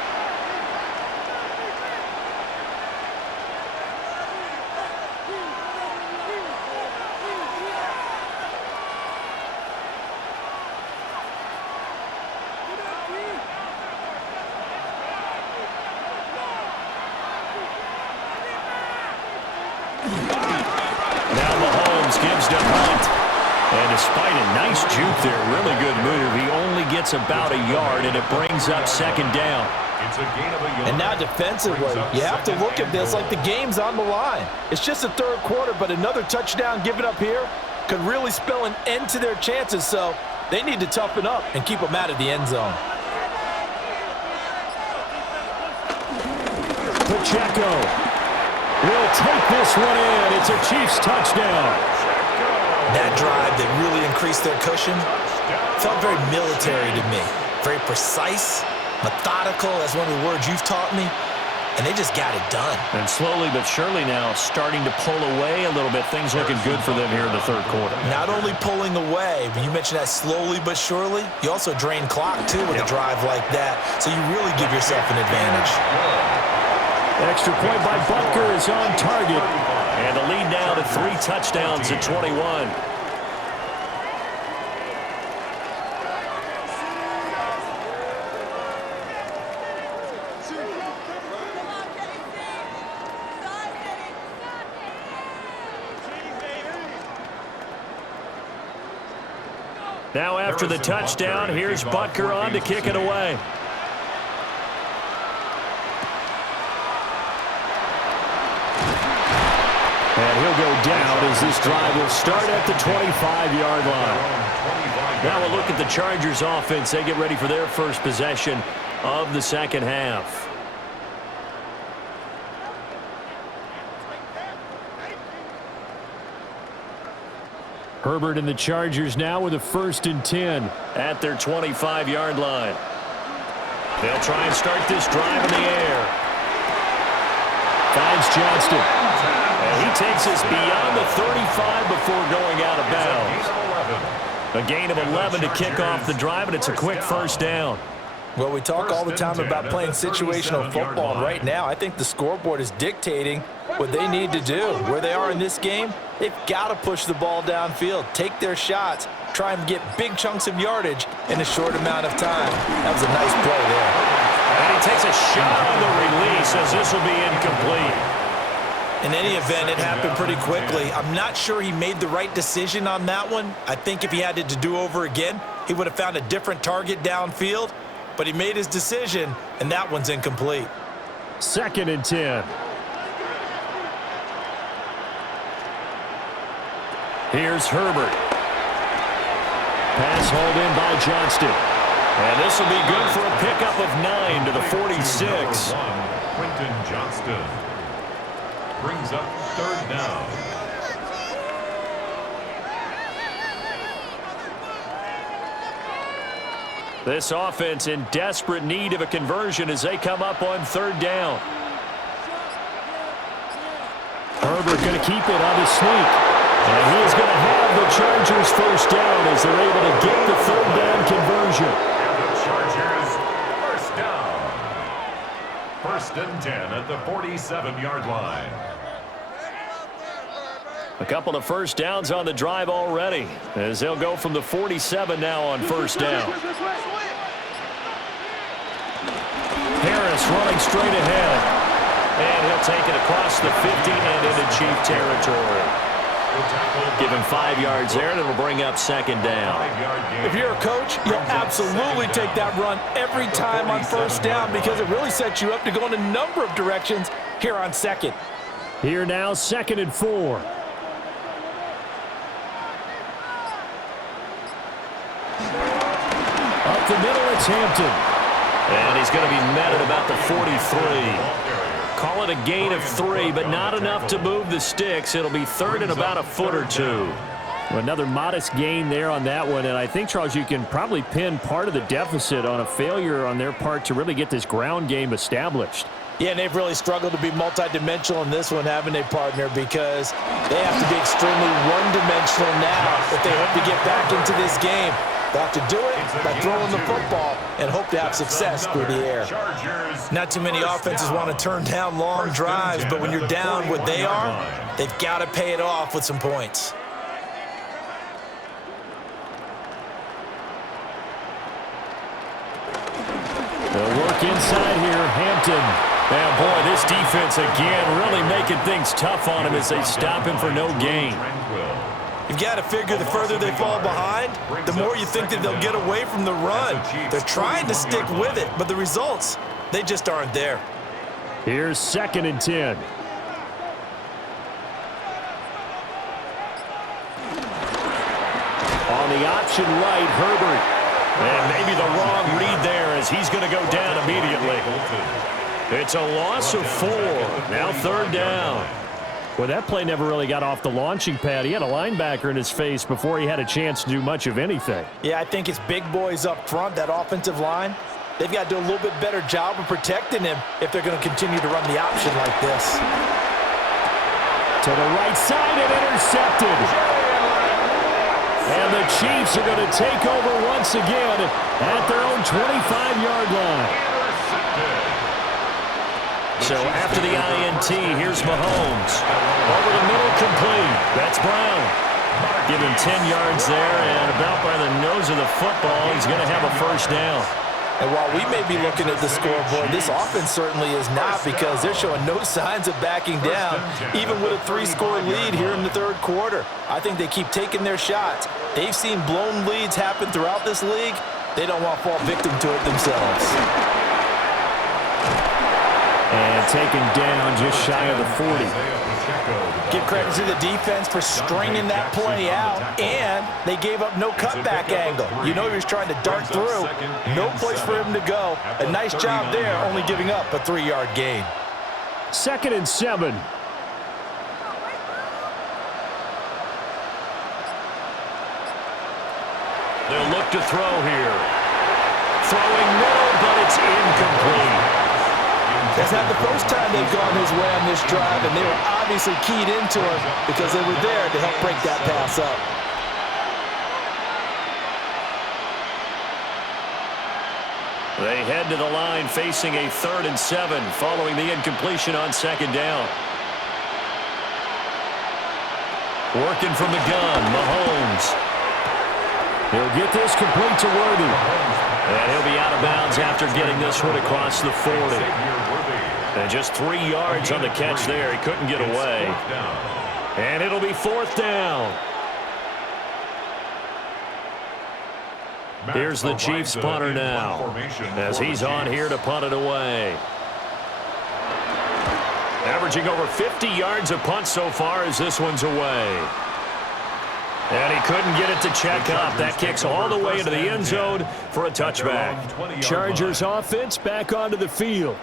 Gives to Hunt. And despite a nice juke there, really good move, he only gets about a yard, and it brings up 2nd down. It's a gain of a yard. And now defensively, you have to look at this like the game's on the line. It's just the 3rd quarter, but another touchdown given up here could really spell an end to their chances, so they need to toughen up and keep them out of the end zone. Pacheco will take this one in. It's a Chiefs touchdown. That drive that really increased their cushion felt very military to me. Very precise, methodical, that's one of the words you've taught me, and they just got it done. And slowly but surely now starting to pull away a little bit. Things looking good for them here in the 3rd quarter. Not only pulling away, but you mentioned that slowly but surely, you also drain clock too with a drive like that, so you really give yourself an advantage. Extra point by Butker is on target. And the lead now to 3 touchdowns at 21. Now after the touchdown, here's Butker on to kick it away. And he'll go down as this drive will start at the 25-yard line. Now we'll look at the Chargers offense. They get ready for their first possession of the 2nd half. Herbert and the Chargers now with a 1st and 10 at their 25-yard line. They'll try and start this drive in the air. Finds Johnston. And he takes us beyond the 35 before going out of bounds. A gain of 11 to kick off the drive, and it's a quick 1st down. Well, we talk all the time about playing situational football, and right now I think the scoreboard is dictating what they need to do. Where they are in this game, they've got to push the ball downfield, take their shots, try and get big chunks of yardage in a short amount of time. That was a nice play there. And he takes a shot on the release as this will be incomplete. In any event, it happened pretty quickly. I'm not sure he made the right decision on that one. I think if he had it to do over again, he would have found a different target downfield. But he made his decision, and that one's incomplete. 2nd and 10. Here's Herbert. Pass hauled in by Johnston. And this will be good for a pickup of 9 to the 46. Quentin Johnston brings up 3rd down. This offense in desperate need of a conversion as they come up on 3rd down. Herbert going to keep it on the sneak. And he is going to have the Chargers 1st down as they're able to get the 3rd down conversion. And the Chargers 1st down. 1st and 10 at the 47-yard line. A couple of 1st downs on the drive already as they'll go from the 47 now on 1st down. Harris running straight ahead. And he'll take it across the 50 and into Chief territory. Give him 5 yards there, and it'll bring up 2nd down. If you're a coach, you'll absolutely take that run every time on 1st down because it really sets you up to go in a number of directions here on 2nd. Here now, 2nd and 4. Up the middle, it's Hampton. And he's going to be met at about the 43. Call it a gain of 3, but not enough to move the sticks. It'll be 3rd and about a foot or 2. Well, another modest gain there on that one, and I think, Charles, you can probably pin part of the deficit on a failure on their part to really get this ground game established. Yeah, and they've really struggled to be multidimensional in this one, haven't they, partner? Because they have to be extremely one-dimensional now if they hope to get back into this game. They have to do it by throwing the football and hope to have success through the air. Not too many offenses want to turn down long drives, but when you're down what they are, they've got to pay it off with some points. They'll work inside here, Hampton. And boy, this defense again really making things tough on him as they stop him for no gain. You've got to figure the further they fall behind, the more you think that they'll get away from the run. They're trying to stick with it, but the results, they just aren't there. Here's 2nd and 10. On the option right, Herbert. And maybe the wrong read there as he's going to go down immediately. It's a loss of 4. Now 3rd down. Well, that play never really got off the launching pad. He had a linebacker in his face before he had a chance to do much of anything. Yeah, I think it's big boys up front, that offensive line. They've got to do a little bit better job of protecting him if they're going to continue to run the option like this. To the right side and intercepted. And the Chiefs are going to take over once again at their own 25-yard line. So after the INT, here's Mahomes. Over the middle, complete. That's Brown. Give him 10 yards there, and about by the nose of the football, he's going to have a 1st down. And while we may be looking at the scoreboard, this offense certainly is not because they're showing no signs of backing down, even with a 3-score lead here in the 3rd quarter. I think they keep taking their shots. They've seen blown leads happen throughout this league. They don't want to fall victim to it themselves. And taken down just shy of the 40. Give credit to the defense for stringing that play out, and they gave up no cutback angle. You know he was trying to dart through. No place for him to go. A nice job there, only giving up a 3-yard gain. 2nd and 7. They'll look to throw here. Throwing middle, but it's incomplete. That's not the first time they've gone his way on this drive, and they were obviously keyed into him because they were there to help break that pass up. They head to the line facing a 3rd and 7 following the incompletion on 2nd down. Working from the gun, Mahomes. He'll get this complete to Worthy. And he'll be out of bounds after getting this one across the 40. And just 3 yards on the catch there. He couldn't get away. And it'll be 4th down. Here's the Chiefs punter now, as he's on here to punt it away. Averaging over 50 yards a punt so far as this one's away. And he couldn't get it to check up. That kicks all the way into the end zone for a touchback. Chargers offense back onto the field.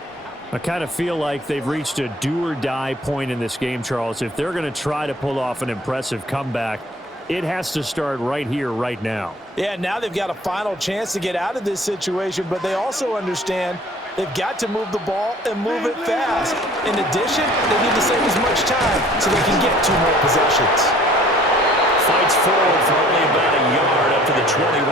I kind of feel like they've reached a do-or-die point in this game, Charles. If they're going to try to pull off an impressive comeback, it has to start right here, right now. Yeah, now they've got a final chance to get out of this situation, but they also understand they've got to move the ball and move it fast. In addition, they need to save as much time so they can get 2 more possessions. Fights forward for only about a yard up to the 21.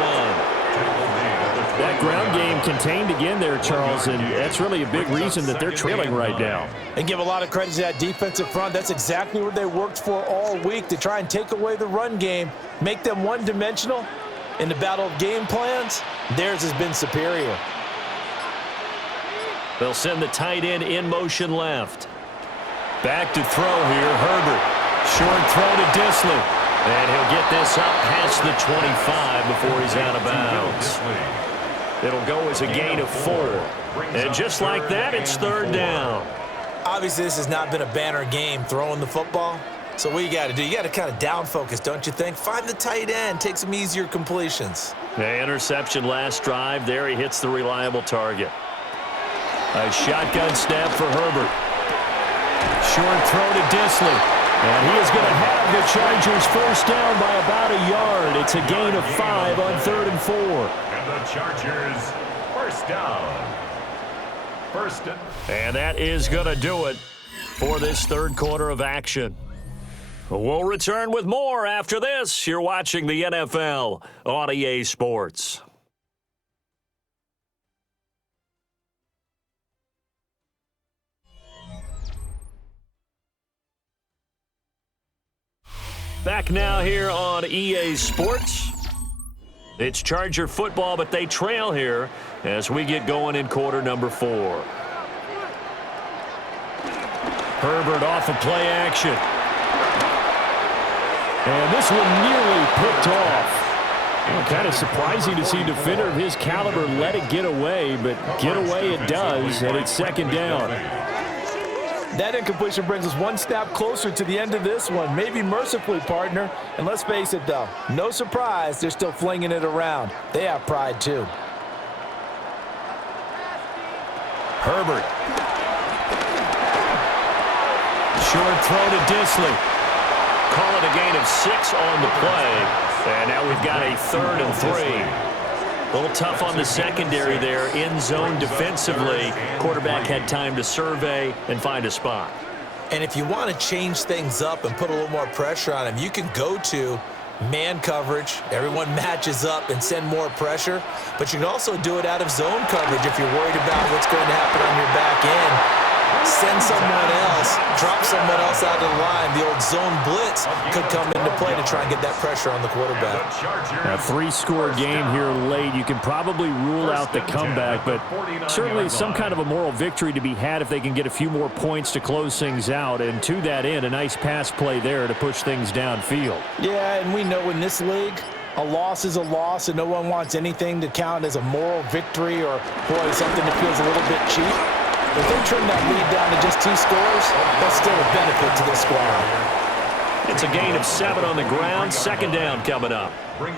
That ground game contained again there, Charles, and that's really a big reason that they're trailing right now. And give a lot of credit to that defensive front. That's exactly what they worked for all week, to try and take away the run game, make them one-dimensional. In the battle of game plans, theirs has been superior. They'll send the tight end in motion left. Back to throw here, Herbert. Short throw to Disley. And he'll get this up past the 25 before he's out of bounds. It'll go as a gain of 4. And just like that, it's 3rd down. Obviously, this has not been a banner game throwing the football. So what you got to do, you got to kind of down focus, don't you think? Find the tight end, take some easier completions. The interception last drive. There he hits the reliable target. A shotgun snap for Herbert. Short throw to Disley. And he is going to have the Chargers first down by about a yard. It's a gain of 5 on 3rd and 4. And the Chargers first down. And that is going to do it for this 3rd quarter of action. We'll return with more after this. You're watching the NFL on EA Sports. Back now here on EA Sports. It's Charger football, but they trail here as we get going in quarter number 4. Herbert off of play action. And this one nearly picked off. Well, kind of surprising to see a defender of his caliber let it get away, but get away it does, and it's 2nd down. That incompletion brings us 1 step closer to the end of this one. Maybe mercifully, partner. And let's face it, though, no surprise, they're still flinging it around. They have pride, too. Herbert. Short throw to Disley. Call it a gain of 6 on the play. And now we've got a 3rd and 3. A little tough on the secondary there, in zone defensively. Quarterback had time to survey and find a spot. And if you want to change things up and put a little more pressure on him, you can go to man coverage. Everyone matches up and send more pressure. But you can also do it out of zone coverage if you're worried about what's going to happen on your back end. Send someone else, drop someone else out of the line. The old zone blitz could come into play to try and get that pressure on the quarterback. A 3-score game here late. You can probably rule out the comeback, but certainly some kind of a moral victory to be had if they can get a few more points to close things out. And to that end, a nice pass play there to push things downfield. Yeah, and we know in this league, a loss is a loss, and no one wants anything to count as a moral victory or, boy, something that feels a little bit cheap. If they trim that lead down to just 2 scores, that's still a benefit to this squad. It's a gain of 7 on the ground. 2nd down coming up.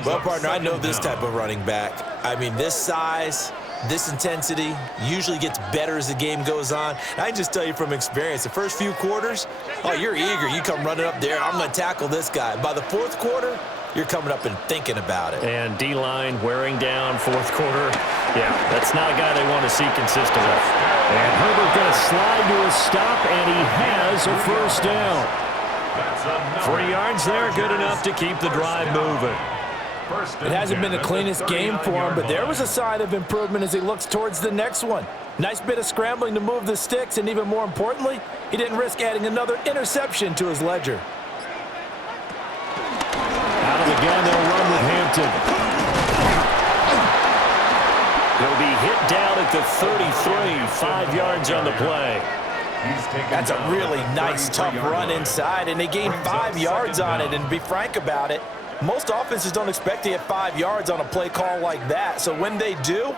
Well, partner, I know this type of running back. I mean, this size, this intensity usually gets better as the game goes on. And I just tell you from experience, the first few quarters, oh, you're eager. You come running up there, I'm going to tackle this guy. By the 4th quarter, you're coming up and thinking about it. And D-line wearing down 4th quarter. Yeah, that's not a guy they want to see consistently. And Herbert going to slide to a stop, and he has a first down. 3 yards there, good enough to keep the drive moving. It hasn't been the cleanest game for him, but there was a sign of improvement as he looks towards the next one. Nice bit of scrambling to move the sticks, and even more importantly, he didn't risk adding another interception to his ledger. gun. They'll run with Hampton. He'll be hit down at the 33, 5 yards on the play. That's a really nice, tough run inside, and they gained 5 yards on it. And to be frank about it, most offenses don't expect to get 5 yards on a play call like that. So when they do,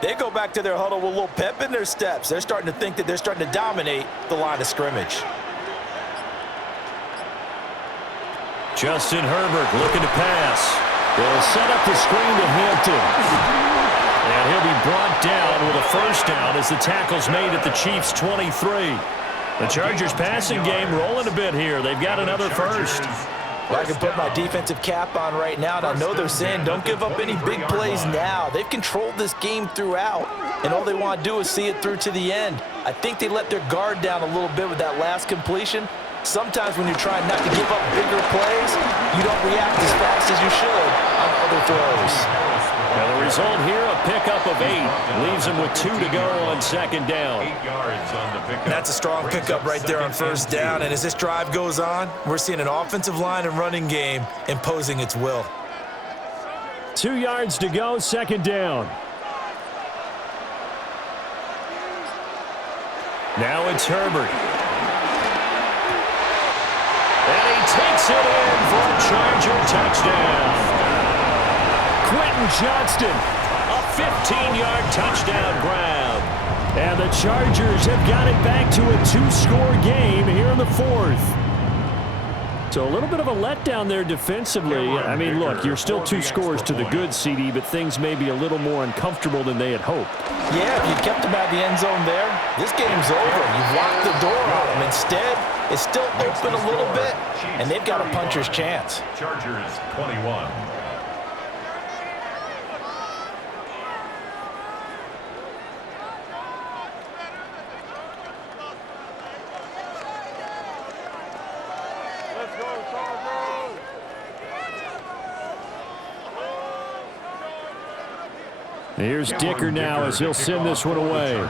they go back to their huddle with a little pep in their steps. They're starting to think that they're starting to dominate the line of scrimmage. Justin Herbert looking to pass. They'll set up the screen to Hampton. And he'll be brought down with a first down as the tackle's made at the Chiefs' 23. The Chargers passing game rolling a bit here. They've got another first. Well, I can put my defensive cap on right now, and I know they're saying don't give up any big plays now. They've controlled this game throughout, and all they want to do is see it through to the end. I think they let their guard down a little bit with that last completion. Sometimes when you're trying not to give up bigger plays, you don't react as fast as you should on other throws. Now the result here, a pickup of 8. Leaves them with 2 to go on second down. 8 yards on the pickup. That's a strong pickup right there on first down. And as this drive goes on, we're seeing an offensive line and running game imposing its will. 2 yards to go, second down. Now it's Herbert. And he takes it in for a Charger touchdown. Quentin Johnston, a 15-yard touchdown grab. And the Chargers have got it back to a 2-score game here in the fourth. So a little bit of a letdown there defensively. I mean, look, you're still 2 scores to the good, CD, but things may be a little more uncomfortable than they had hoped. Yeah, if you kept them out of the end zone there, this game's over. You've locked the door on them. Instead, it's still open a little bit, and they've got a puncher's chance. Chargers 21. Here's Dicker now as he'll send this one away. And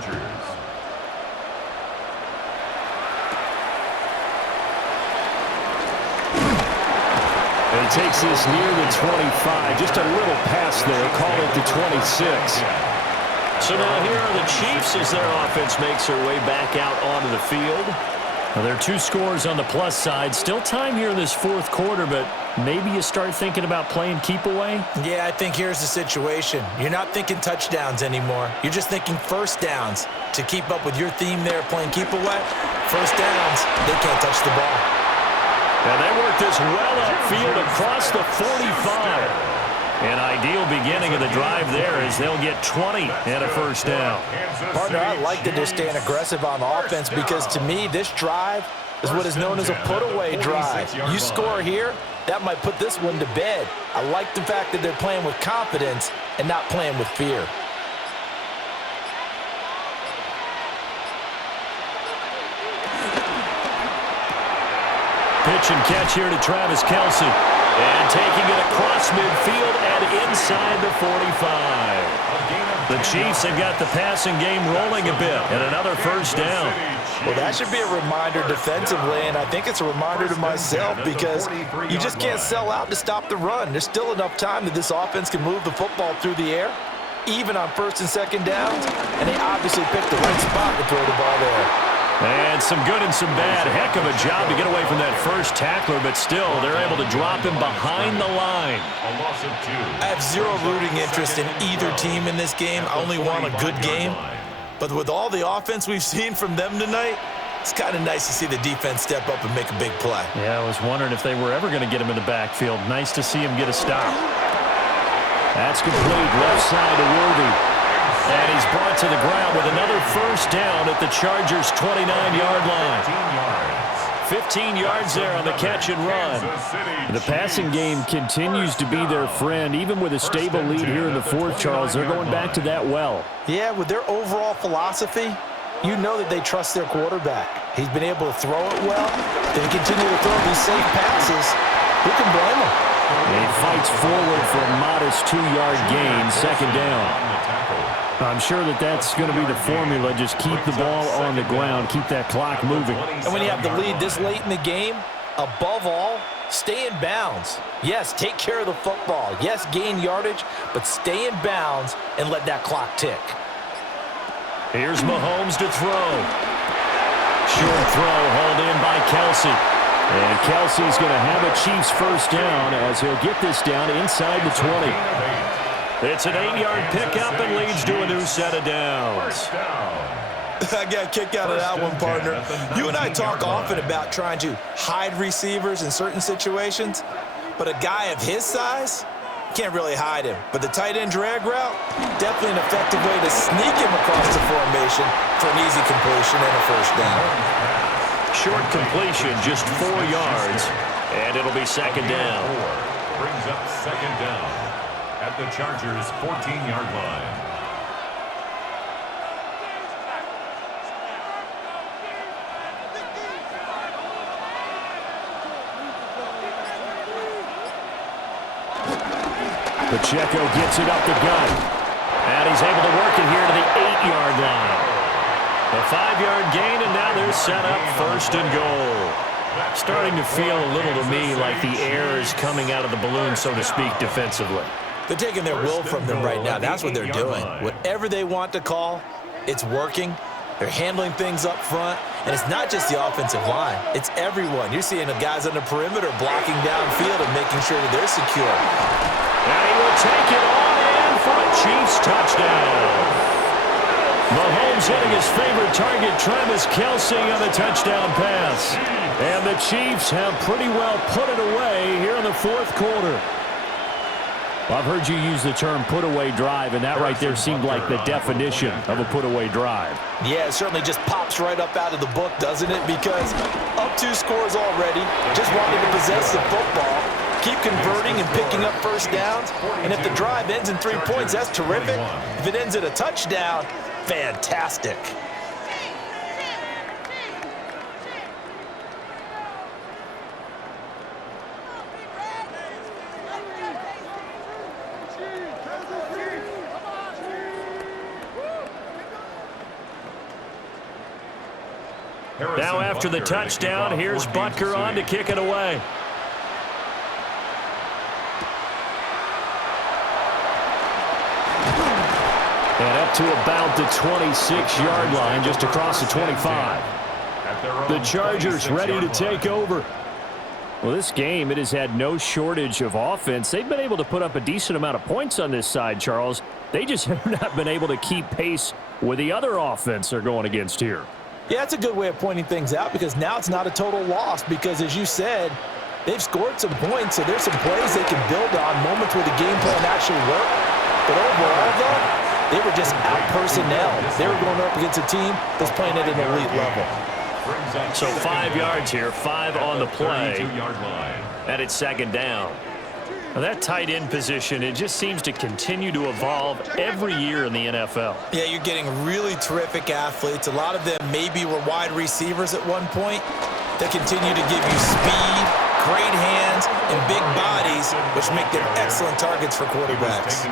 he takes this near the 25. Just a little pass there. Call it the 26. So now here are the Chiefs as their offense makes their way back out onto the field. Well, there are 2 scores on the plus side. Still time here in this fourth quarter, but maybe you start thinking about playing keep away? Yeah, I think here's the situation. You're not thinking touchdowns anymore. You're just thinking first downs. To keep up with your theme there, playing keep away, first downs, they can't touch the ball. And they work this well upfield across the 45. An ideal beginning of the drive there as they'll get 20 and a first down. Partner, I like that they're staying aggressive on offense because to me, this drive is what is known as a put-away drive. You score here, that might put this one to bed. I like the fact that they're playing with confidence and not playing with fear. Pitch and catch here to Travis Kelce. And taking it across midfield and inside the 45. The Chiefs have got the passing game rolling a bit. And another first down. Well, that should be a reminder defensively, and I think it's a reminder to myself because you just can't sell out to stop the run. There's still enough time that this offense can move the football through the air, even on first and second downs, and they obviously picked the right spot to throw the ball there. And some good and some bad. Heck of a job to get away from that first tackler, but still, they're able to drop him behind the line. A loss of 2. I have zero rooting interest in either team in this game. I only want a good game. But with all the offense we've seen from them tonight, it's kind of nice to see the defense step up and make a big play. Yeah, I was wondering if they were ever going to get him in the backfield. Nice to see him get a stop. That's complete left side to Worthy. And he's brought to the ground with another first down at the Chargers' 29-yard line. 15 yards there on the catch and run. The passing game continues to be their friend. Even with a stable lead here in the fourth, Charles, they're going back to that well. Yeah, with their overall philosophy, you know that they trust their quarterback. He's been able to throw it well. They continue to throw these safe passes. Who can blame him? And he fights forward for a modest 2-yard gain, second down. I'm sure that that's going to be the formula. Just keep the ball on the ground, keep that clock moving. And when you have the lead this late in the game, Above all, stay in bounds. Yes, take care of the football. Yes, gain yardage, but stay in bounds and let that clock tick. Here's Mahomes to throw. Short throw hauled in by Kelsey. And Kelsey's going to have a Chiefs first down as he'll get this down inside the 20. It's an 8-yard pickup and leads to a new set of downs. I got a kick out of that one, partner. You and I talk often about trying to hide receivers in certain situations, but a guy of his size, can't really hide him. But the tight end drag route, definitely an effective way to sneak him across the formation for an easy completion and a first down. Short completion, just 4 yards, and it'll be second down. Brings up second down at the Chargers' 14-yard line. Pacheco gets it up the gut. And he's able to work it here to the 8-yard line. A 5-yard gain, and now they're set up first and goal. Starting to feel a little to me like the air is coming out of the balloon, so to speak, defensively. They're taking their will from them right now. That's what they're doing. Whatever they want to call, it's working. They're handling things up front, and it's not just the offensive line. It's everyone. You're seeing the guys on the perimeter blocking downfield and making sure that they're secure. And he will take it on in for a Chiefs touchdown. Mahomes hitting his favorite target, Travis Kelce, on the touchdown pass. And the Chiefs have pretty well put it away here in the fourth quarter. Well, I've heard you use the term put-away drive, and that right there seemed like the definition of a put-away drive. Yeah, it certainly just pops right up out of the book, doesn't it? Because up 2 scores already, just wanted to possess the football, keep converting and picking up first downs. And if the drive ends in 3 points, that's terrific. If it ends in a touchdown, fantastic. Now after the touchdown, here's Butker on to kick it away. And up to about the 26-yard line, just across the 25. The Chargers ready to take over. Well, this game, it has had no shortage of offense. They've been able to put up a decent amount of points on this side, Charles. They just have not been able to keep pace with the other offense they're going against here. Yeah, that's a good way of pointing things out because now it's not a total loss because, as you said, they've scored some points, so there's some plays they can build on, moments where the game plan actually worked. But overall, though, they were just out-personnel. They were going up against a team that's playing at an elite level. So 5 yards here, 5 on the play, and it's second down. Now that tight end position, it just seems to continue to evolve every year in the NFL. Yeah, you're getting really terrific athletes. A lot of them maybe were wide receivers at one point. They continue to give you speed, great hands, and big bodies, which make them excellent targets for quarterbacks.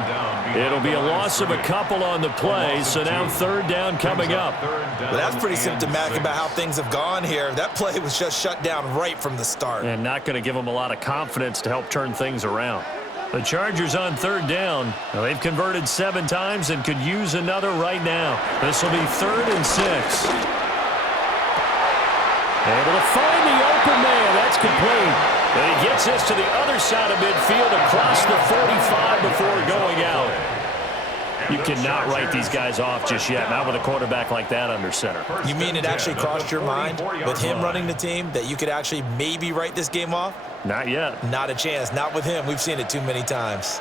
It'll be a loss of a couple on the play, so now third down coming up. But that's pretty symptomatic about how things have gone here. That play was just shut down right from the start. And not going to give them a lot of confidence to help turn things around. The Chargers on third down. Now, they've converted 7 times and could use another right now. This will be 3rd and 6. Able to find the open man. That's complete. And he gets this to the other side of midfield across the 45 before going out. You cannot write these guys off just yet, not with a quarterback like that under center. You mean it actually crossed your mind with him running the team that you could actually maybe write this game off? Not yet. Not a chance. Not with him. We've seen it too many times.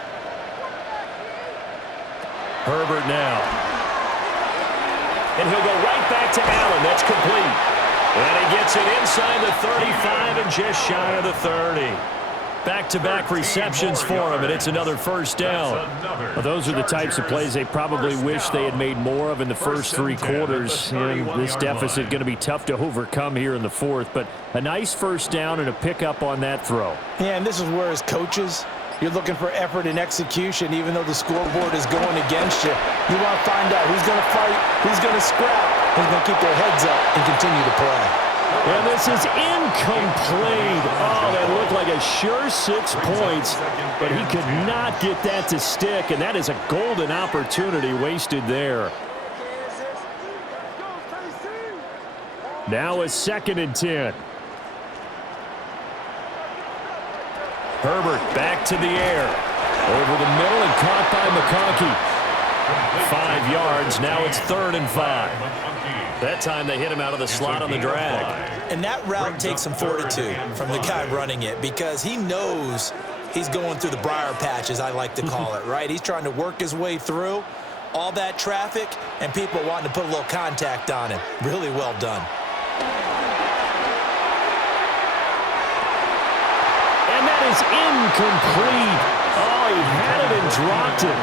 Herbert now. And he'll go right back to Allen. That's complete. And he gets it inside the 35 and just shy of the 30. Back-to-back receptions for him, and it's another first down. Well, those are the types of plays they probably wish they had made more of in the first 3 quarters. And this deficit going to be tough to overcome here in the 4th. But a nice first down and a pickup on that throw. Yeah, and this is where, as coaches, you're looking for effort and execution, even though the scoreboard is going against you. You want to find out who's going to fight, who's going to scrap, who's going to keep their heads up and continue to play. And this is incomplete. a sure 6 points, but he could not get that to stick, and that is a golden opportunity wasted there. Now a 2nd and 10. Herbert back to the air. Over the middle and caught by McConkey. 5 yards. Now it's 3rd and 5. That time they hit him out of the slot on the drag. And that route takes some fortitude from the guy running it because he knows he's going through the briar patch, as I like to call it, right? He's trying to work his way through all that traffic and people wanting to put a little contact on him. Really well done. And that is incomplete. Oh, he had it and dropped it.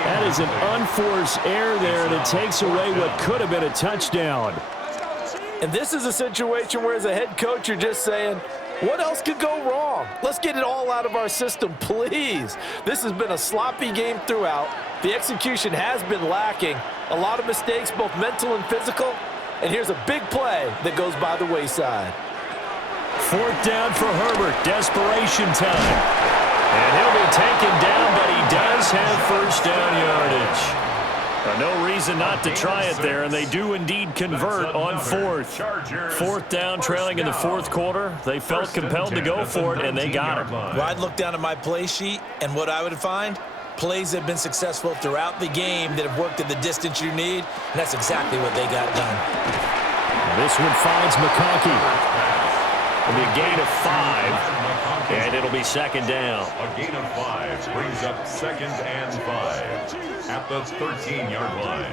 That is an unforced error there, and it takes away what could have been a touchdown. And this is a situation where, as a head coach, you're just saying, what else could go wrong? Let's get it all out of our system, please. This has been a sloppy game throughout. The execution has been lacking. A lot of mistakes, both mental and physical. And here's a big play that goes by the wayside. 4th down for Herbert. Desperation time. And he'll be taken down, but he does have 1st down yardage. No reason not to try it there, and they do indeed convert on 4th. 4th down, trailing in the 4th quarter. They felt compelled to go for it, and they got it. Well, I'd look down at my play sheet, and what I would find, plays that have been successful throughout the game that have worked at the distance you need, and that's exactly what they got done. This one finds McConkey. It'll be a gain of 5, and it'll be 2nd down. A gain of 5 brings up 2nd and 5 at the 13-yard line.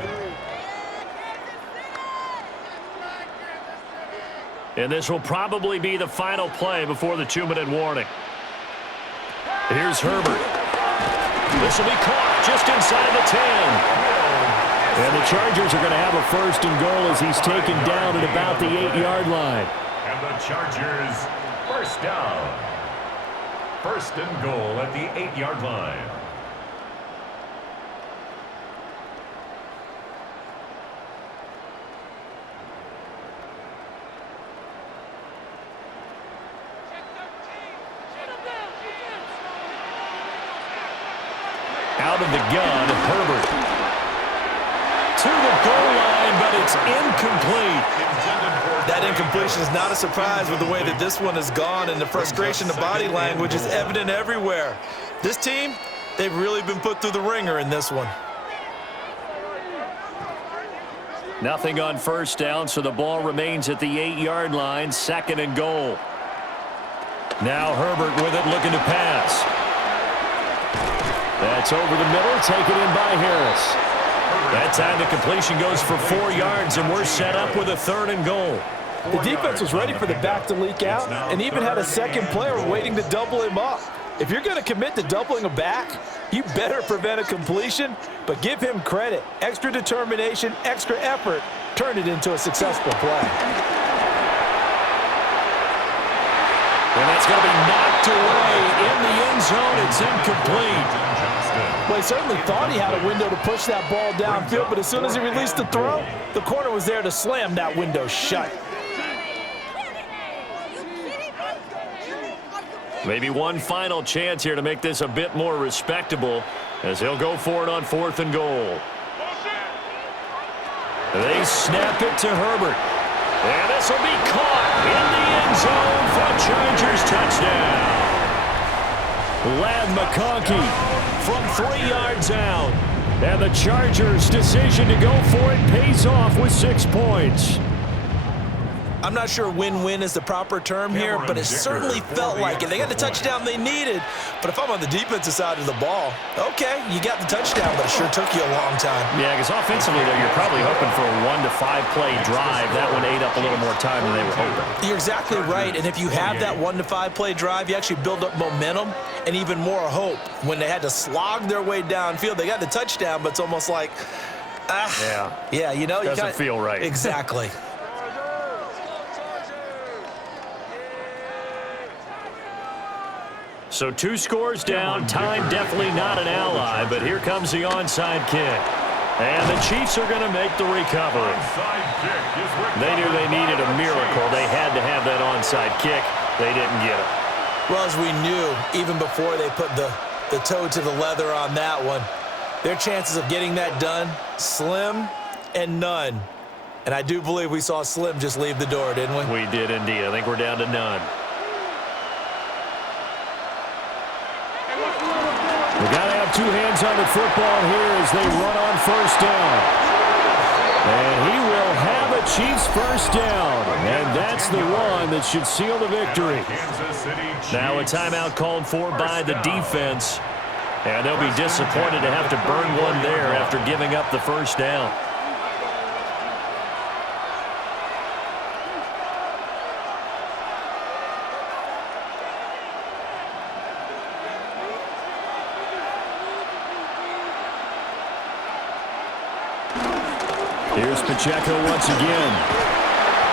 And this will probably be the final play before the 2-minute warning. Here's Herbert. This will be caught just inside the 10. And the Chargers are going to have a 1st and goal as he's taken down at about the 8-yard line. And the Chargers, 1st down. 1st and goal at the 8-yard line. Out of the gun, Herbert. To the goal line, but it's incomplete. That incompletion is not a surprise with the way that this one has gone, and the frustration, the body language is evident everywhere. This team, they've really been put through the ringer in this one. Nothing on 1st down, so the ball remains at the 8-yard line, 2nd and goal. Now Herbert with it, looking to pass. That's over the middle, taken in by Harris. That time the completion goes for 4 yards, and we're set up with a 3rd and goal. The defense was ready for the back to leak out and even had a 2nd player waiting to double him up. If you're going to commit to doubling a back, you better prevent a completion, but give him credit. Extra determination, extra effort, turn it into a successful play. And that's going to be knocked away in the end zone. It's incomplete. Well, he certainly thought he had a window to push that ball downfield, but as soon as he released the throw, the corner was there to slam that window shut. Maybe one final chance here to make this a bit more respectable as he'll go for it on 4th and goal. They snap it to Herbert. And this will be caught in the end zone for a Chargers touchdown. Lad McConkey from 3 yards out. And the Chargers' decision to go for it pays off with 6 points. I'm not sure win-win is the proper term here, but it certainly felt like it. They got the touchdown they needed, but if I'm on the defensive side of the ball, okay, you got the touchdown, but it sure took you a long time. Yeah, because offensively, though, you're probably hoping for a 1 to 5 play drive. That one ate up a little more time than they were hoping. You're exactly right, and if you have that 1 to 5 play drive, you actually build up momentum and even more hope. When they had to slog their way downfield, they got the touchdown, but it's almost like, yeah, you know, doesn't feel right. Exactly. So 2 scores down, time definitely not an ally, but here comes the onside kick. And the Chiefs are going to make the recovery. They knew they needed a miracle. They had to have that onside kick. They didn't get it. Well, as we knew, even before they put the toe to the leather on that one, their chances of getting that done, slim and none. And I do believe we saw Slim just leave the door, didn't we? We did indeed. I think we're down to none. We got to have two hands on the football here as they run on first down. And he will have a Chiefs first down. And that's the one that should seal the victory. Now a timeout called for by the defense. And they'll be disappointed to have to burn one there after giving up the first down. Here's Pacheco once again.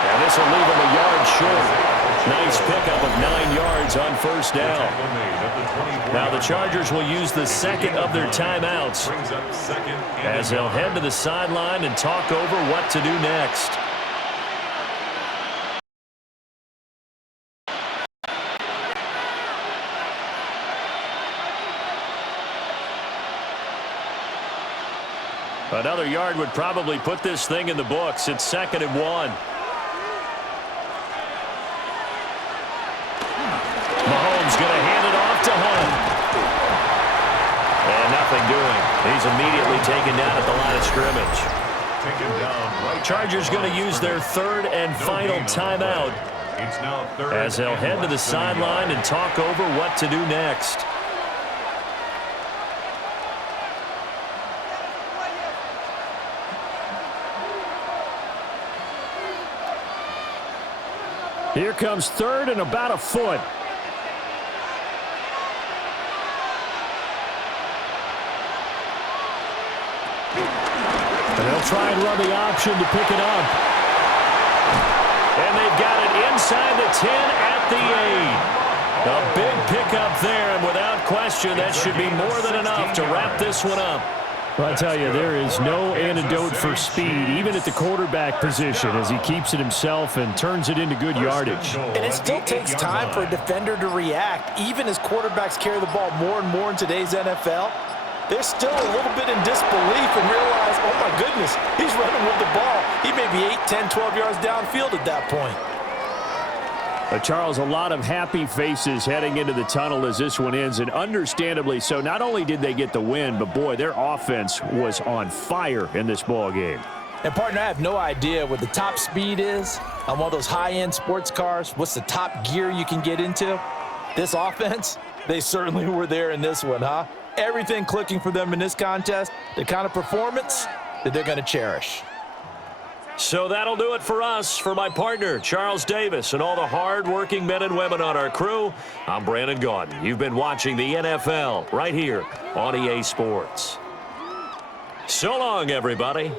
And this will leave him a yard short. Nice pickup of 9 yards on first down. Now the Chargers will use the second of their timeouts as they'll head to the sideline and talk over what to do next. Another yard would probably put this thing in the books. It's 2nd and 1. Mahomes going to hand it off to Hunt. And nothing doing. He's immediately taken down at the line of scrimmage. Chargers going to use their third and final timeout as they'll head to the sideline and talk over what to do next. Here comes 3rd and about a foot. And they'll try and run the option to pick it up. And they've got it inside the 10 at the 8. A big pickup there, and without question, that should be more than enough to wrap this one up. Well, I tell you, there is no antidote for speed, even at the quarterback position, as he keeps it himself and turns it into good yardage. And it still takes time for a defender to react. Even as quarterbacks carry the ball more and more in today's NFL, they're still a little bit in disbelief and realize, oh my goodness, he's running with the ball. He may be 8, 10, 12 yards downfield at that point. Charles, a lot of happy faces heading into the tunnel as this one ends, and understandably so. Not only did they get the win, but boy, their offense was on fire in this ball game. And partner, I have no idea what the top speed is on one of those high-end sports cars. What's the top gear you can get into? This offense, they certainly were there in this one, huh? Everything clicking for them in this contest, the kind of performance that they're going to cherish. So that'll do it for us. For my partner, Charles Davis, and all the hard-working men and women on our crew, I'm Brandon Gaudin. You've been watching the NFL right here on EA Sports. So long, everybody.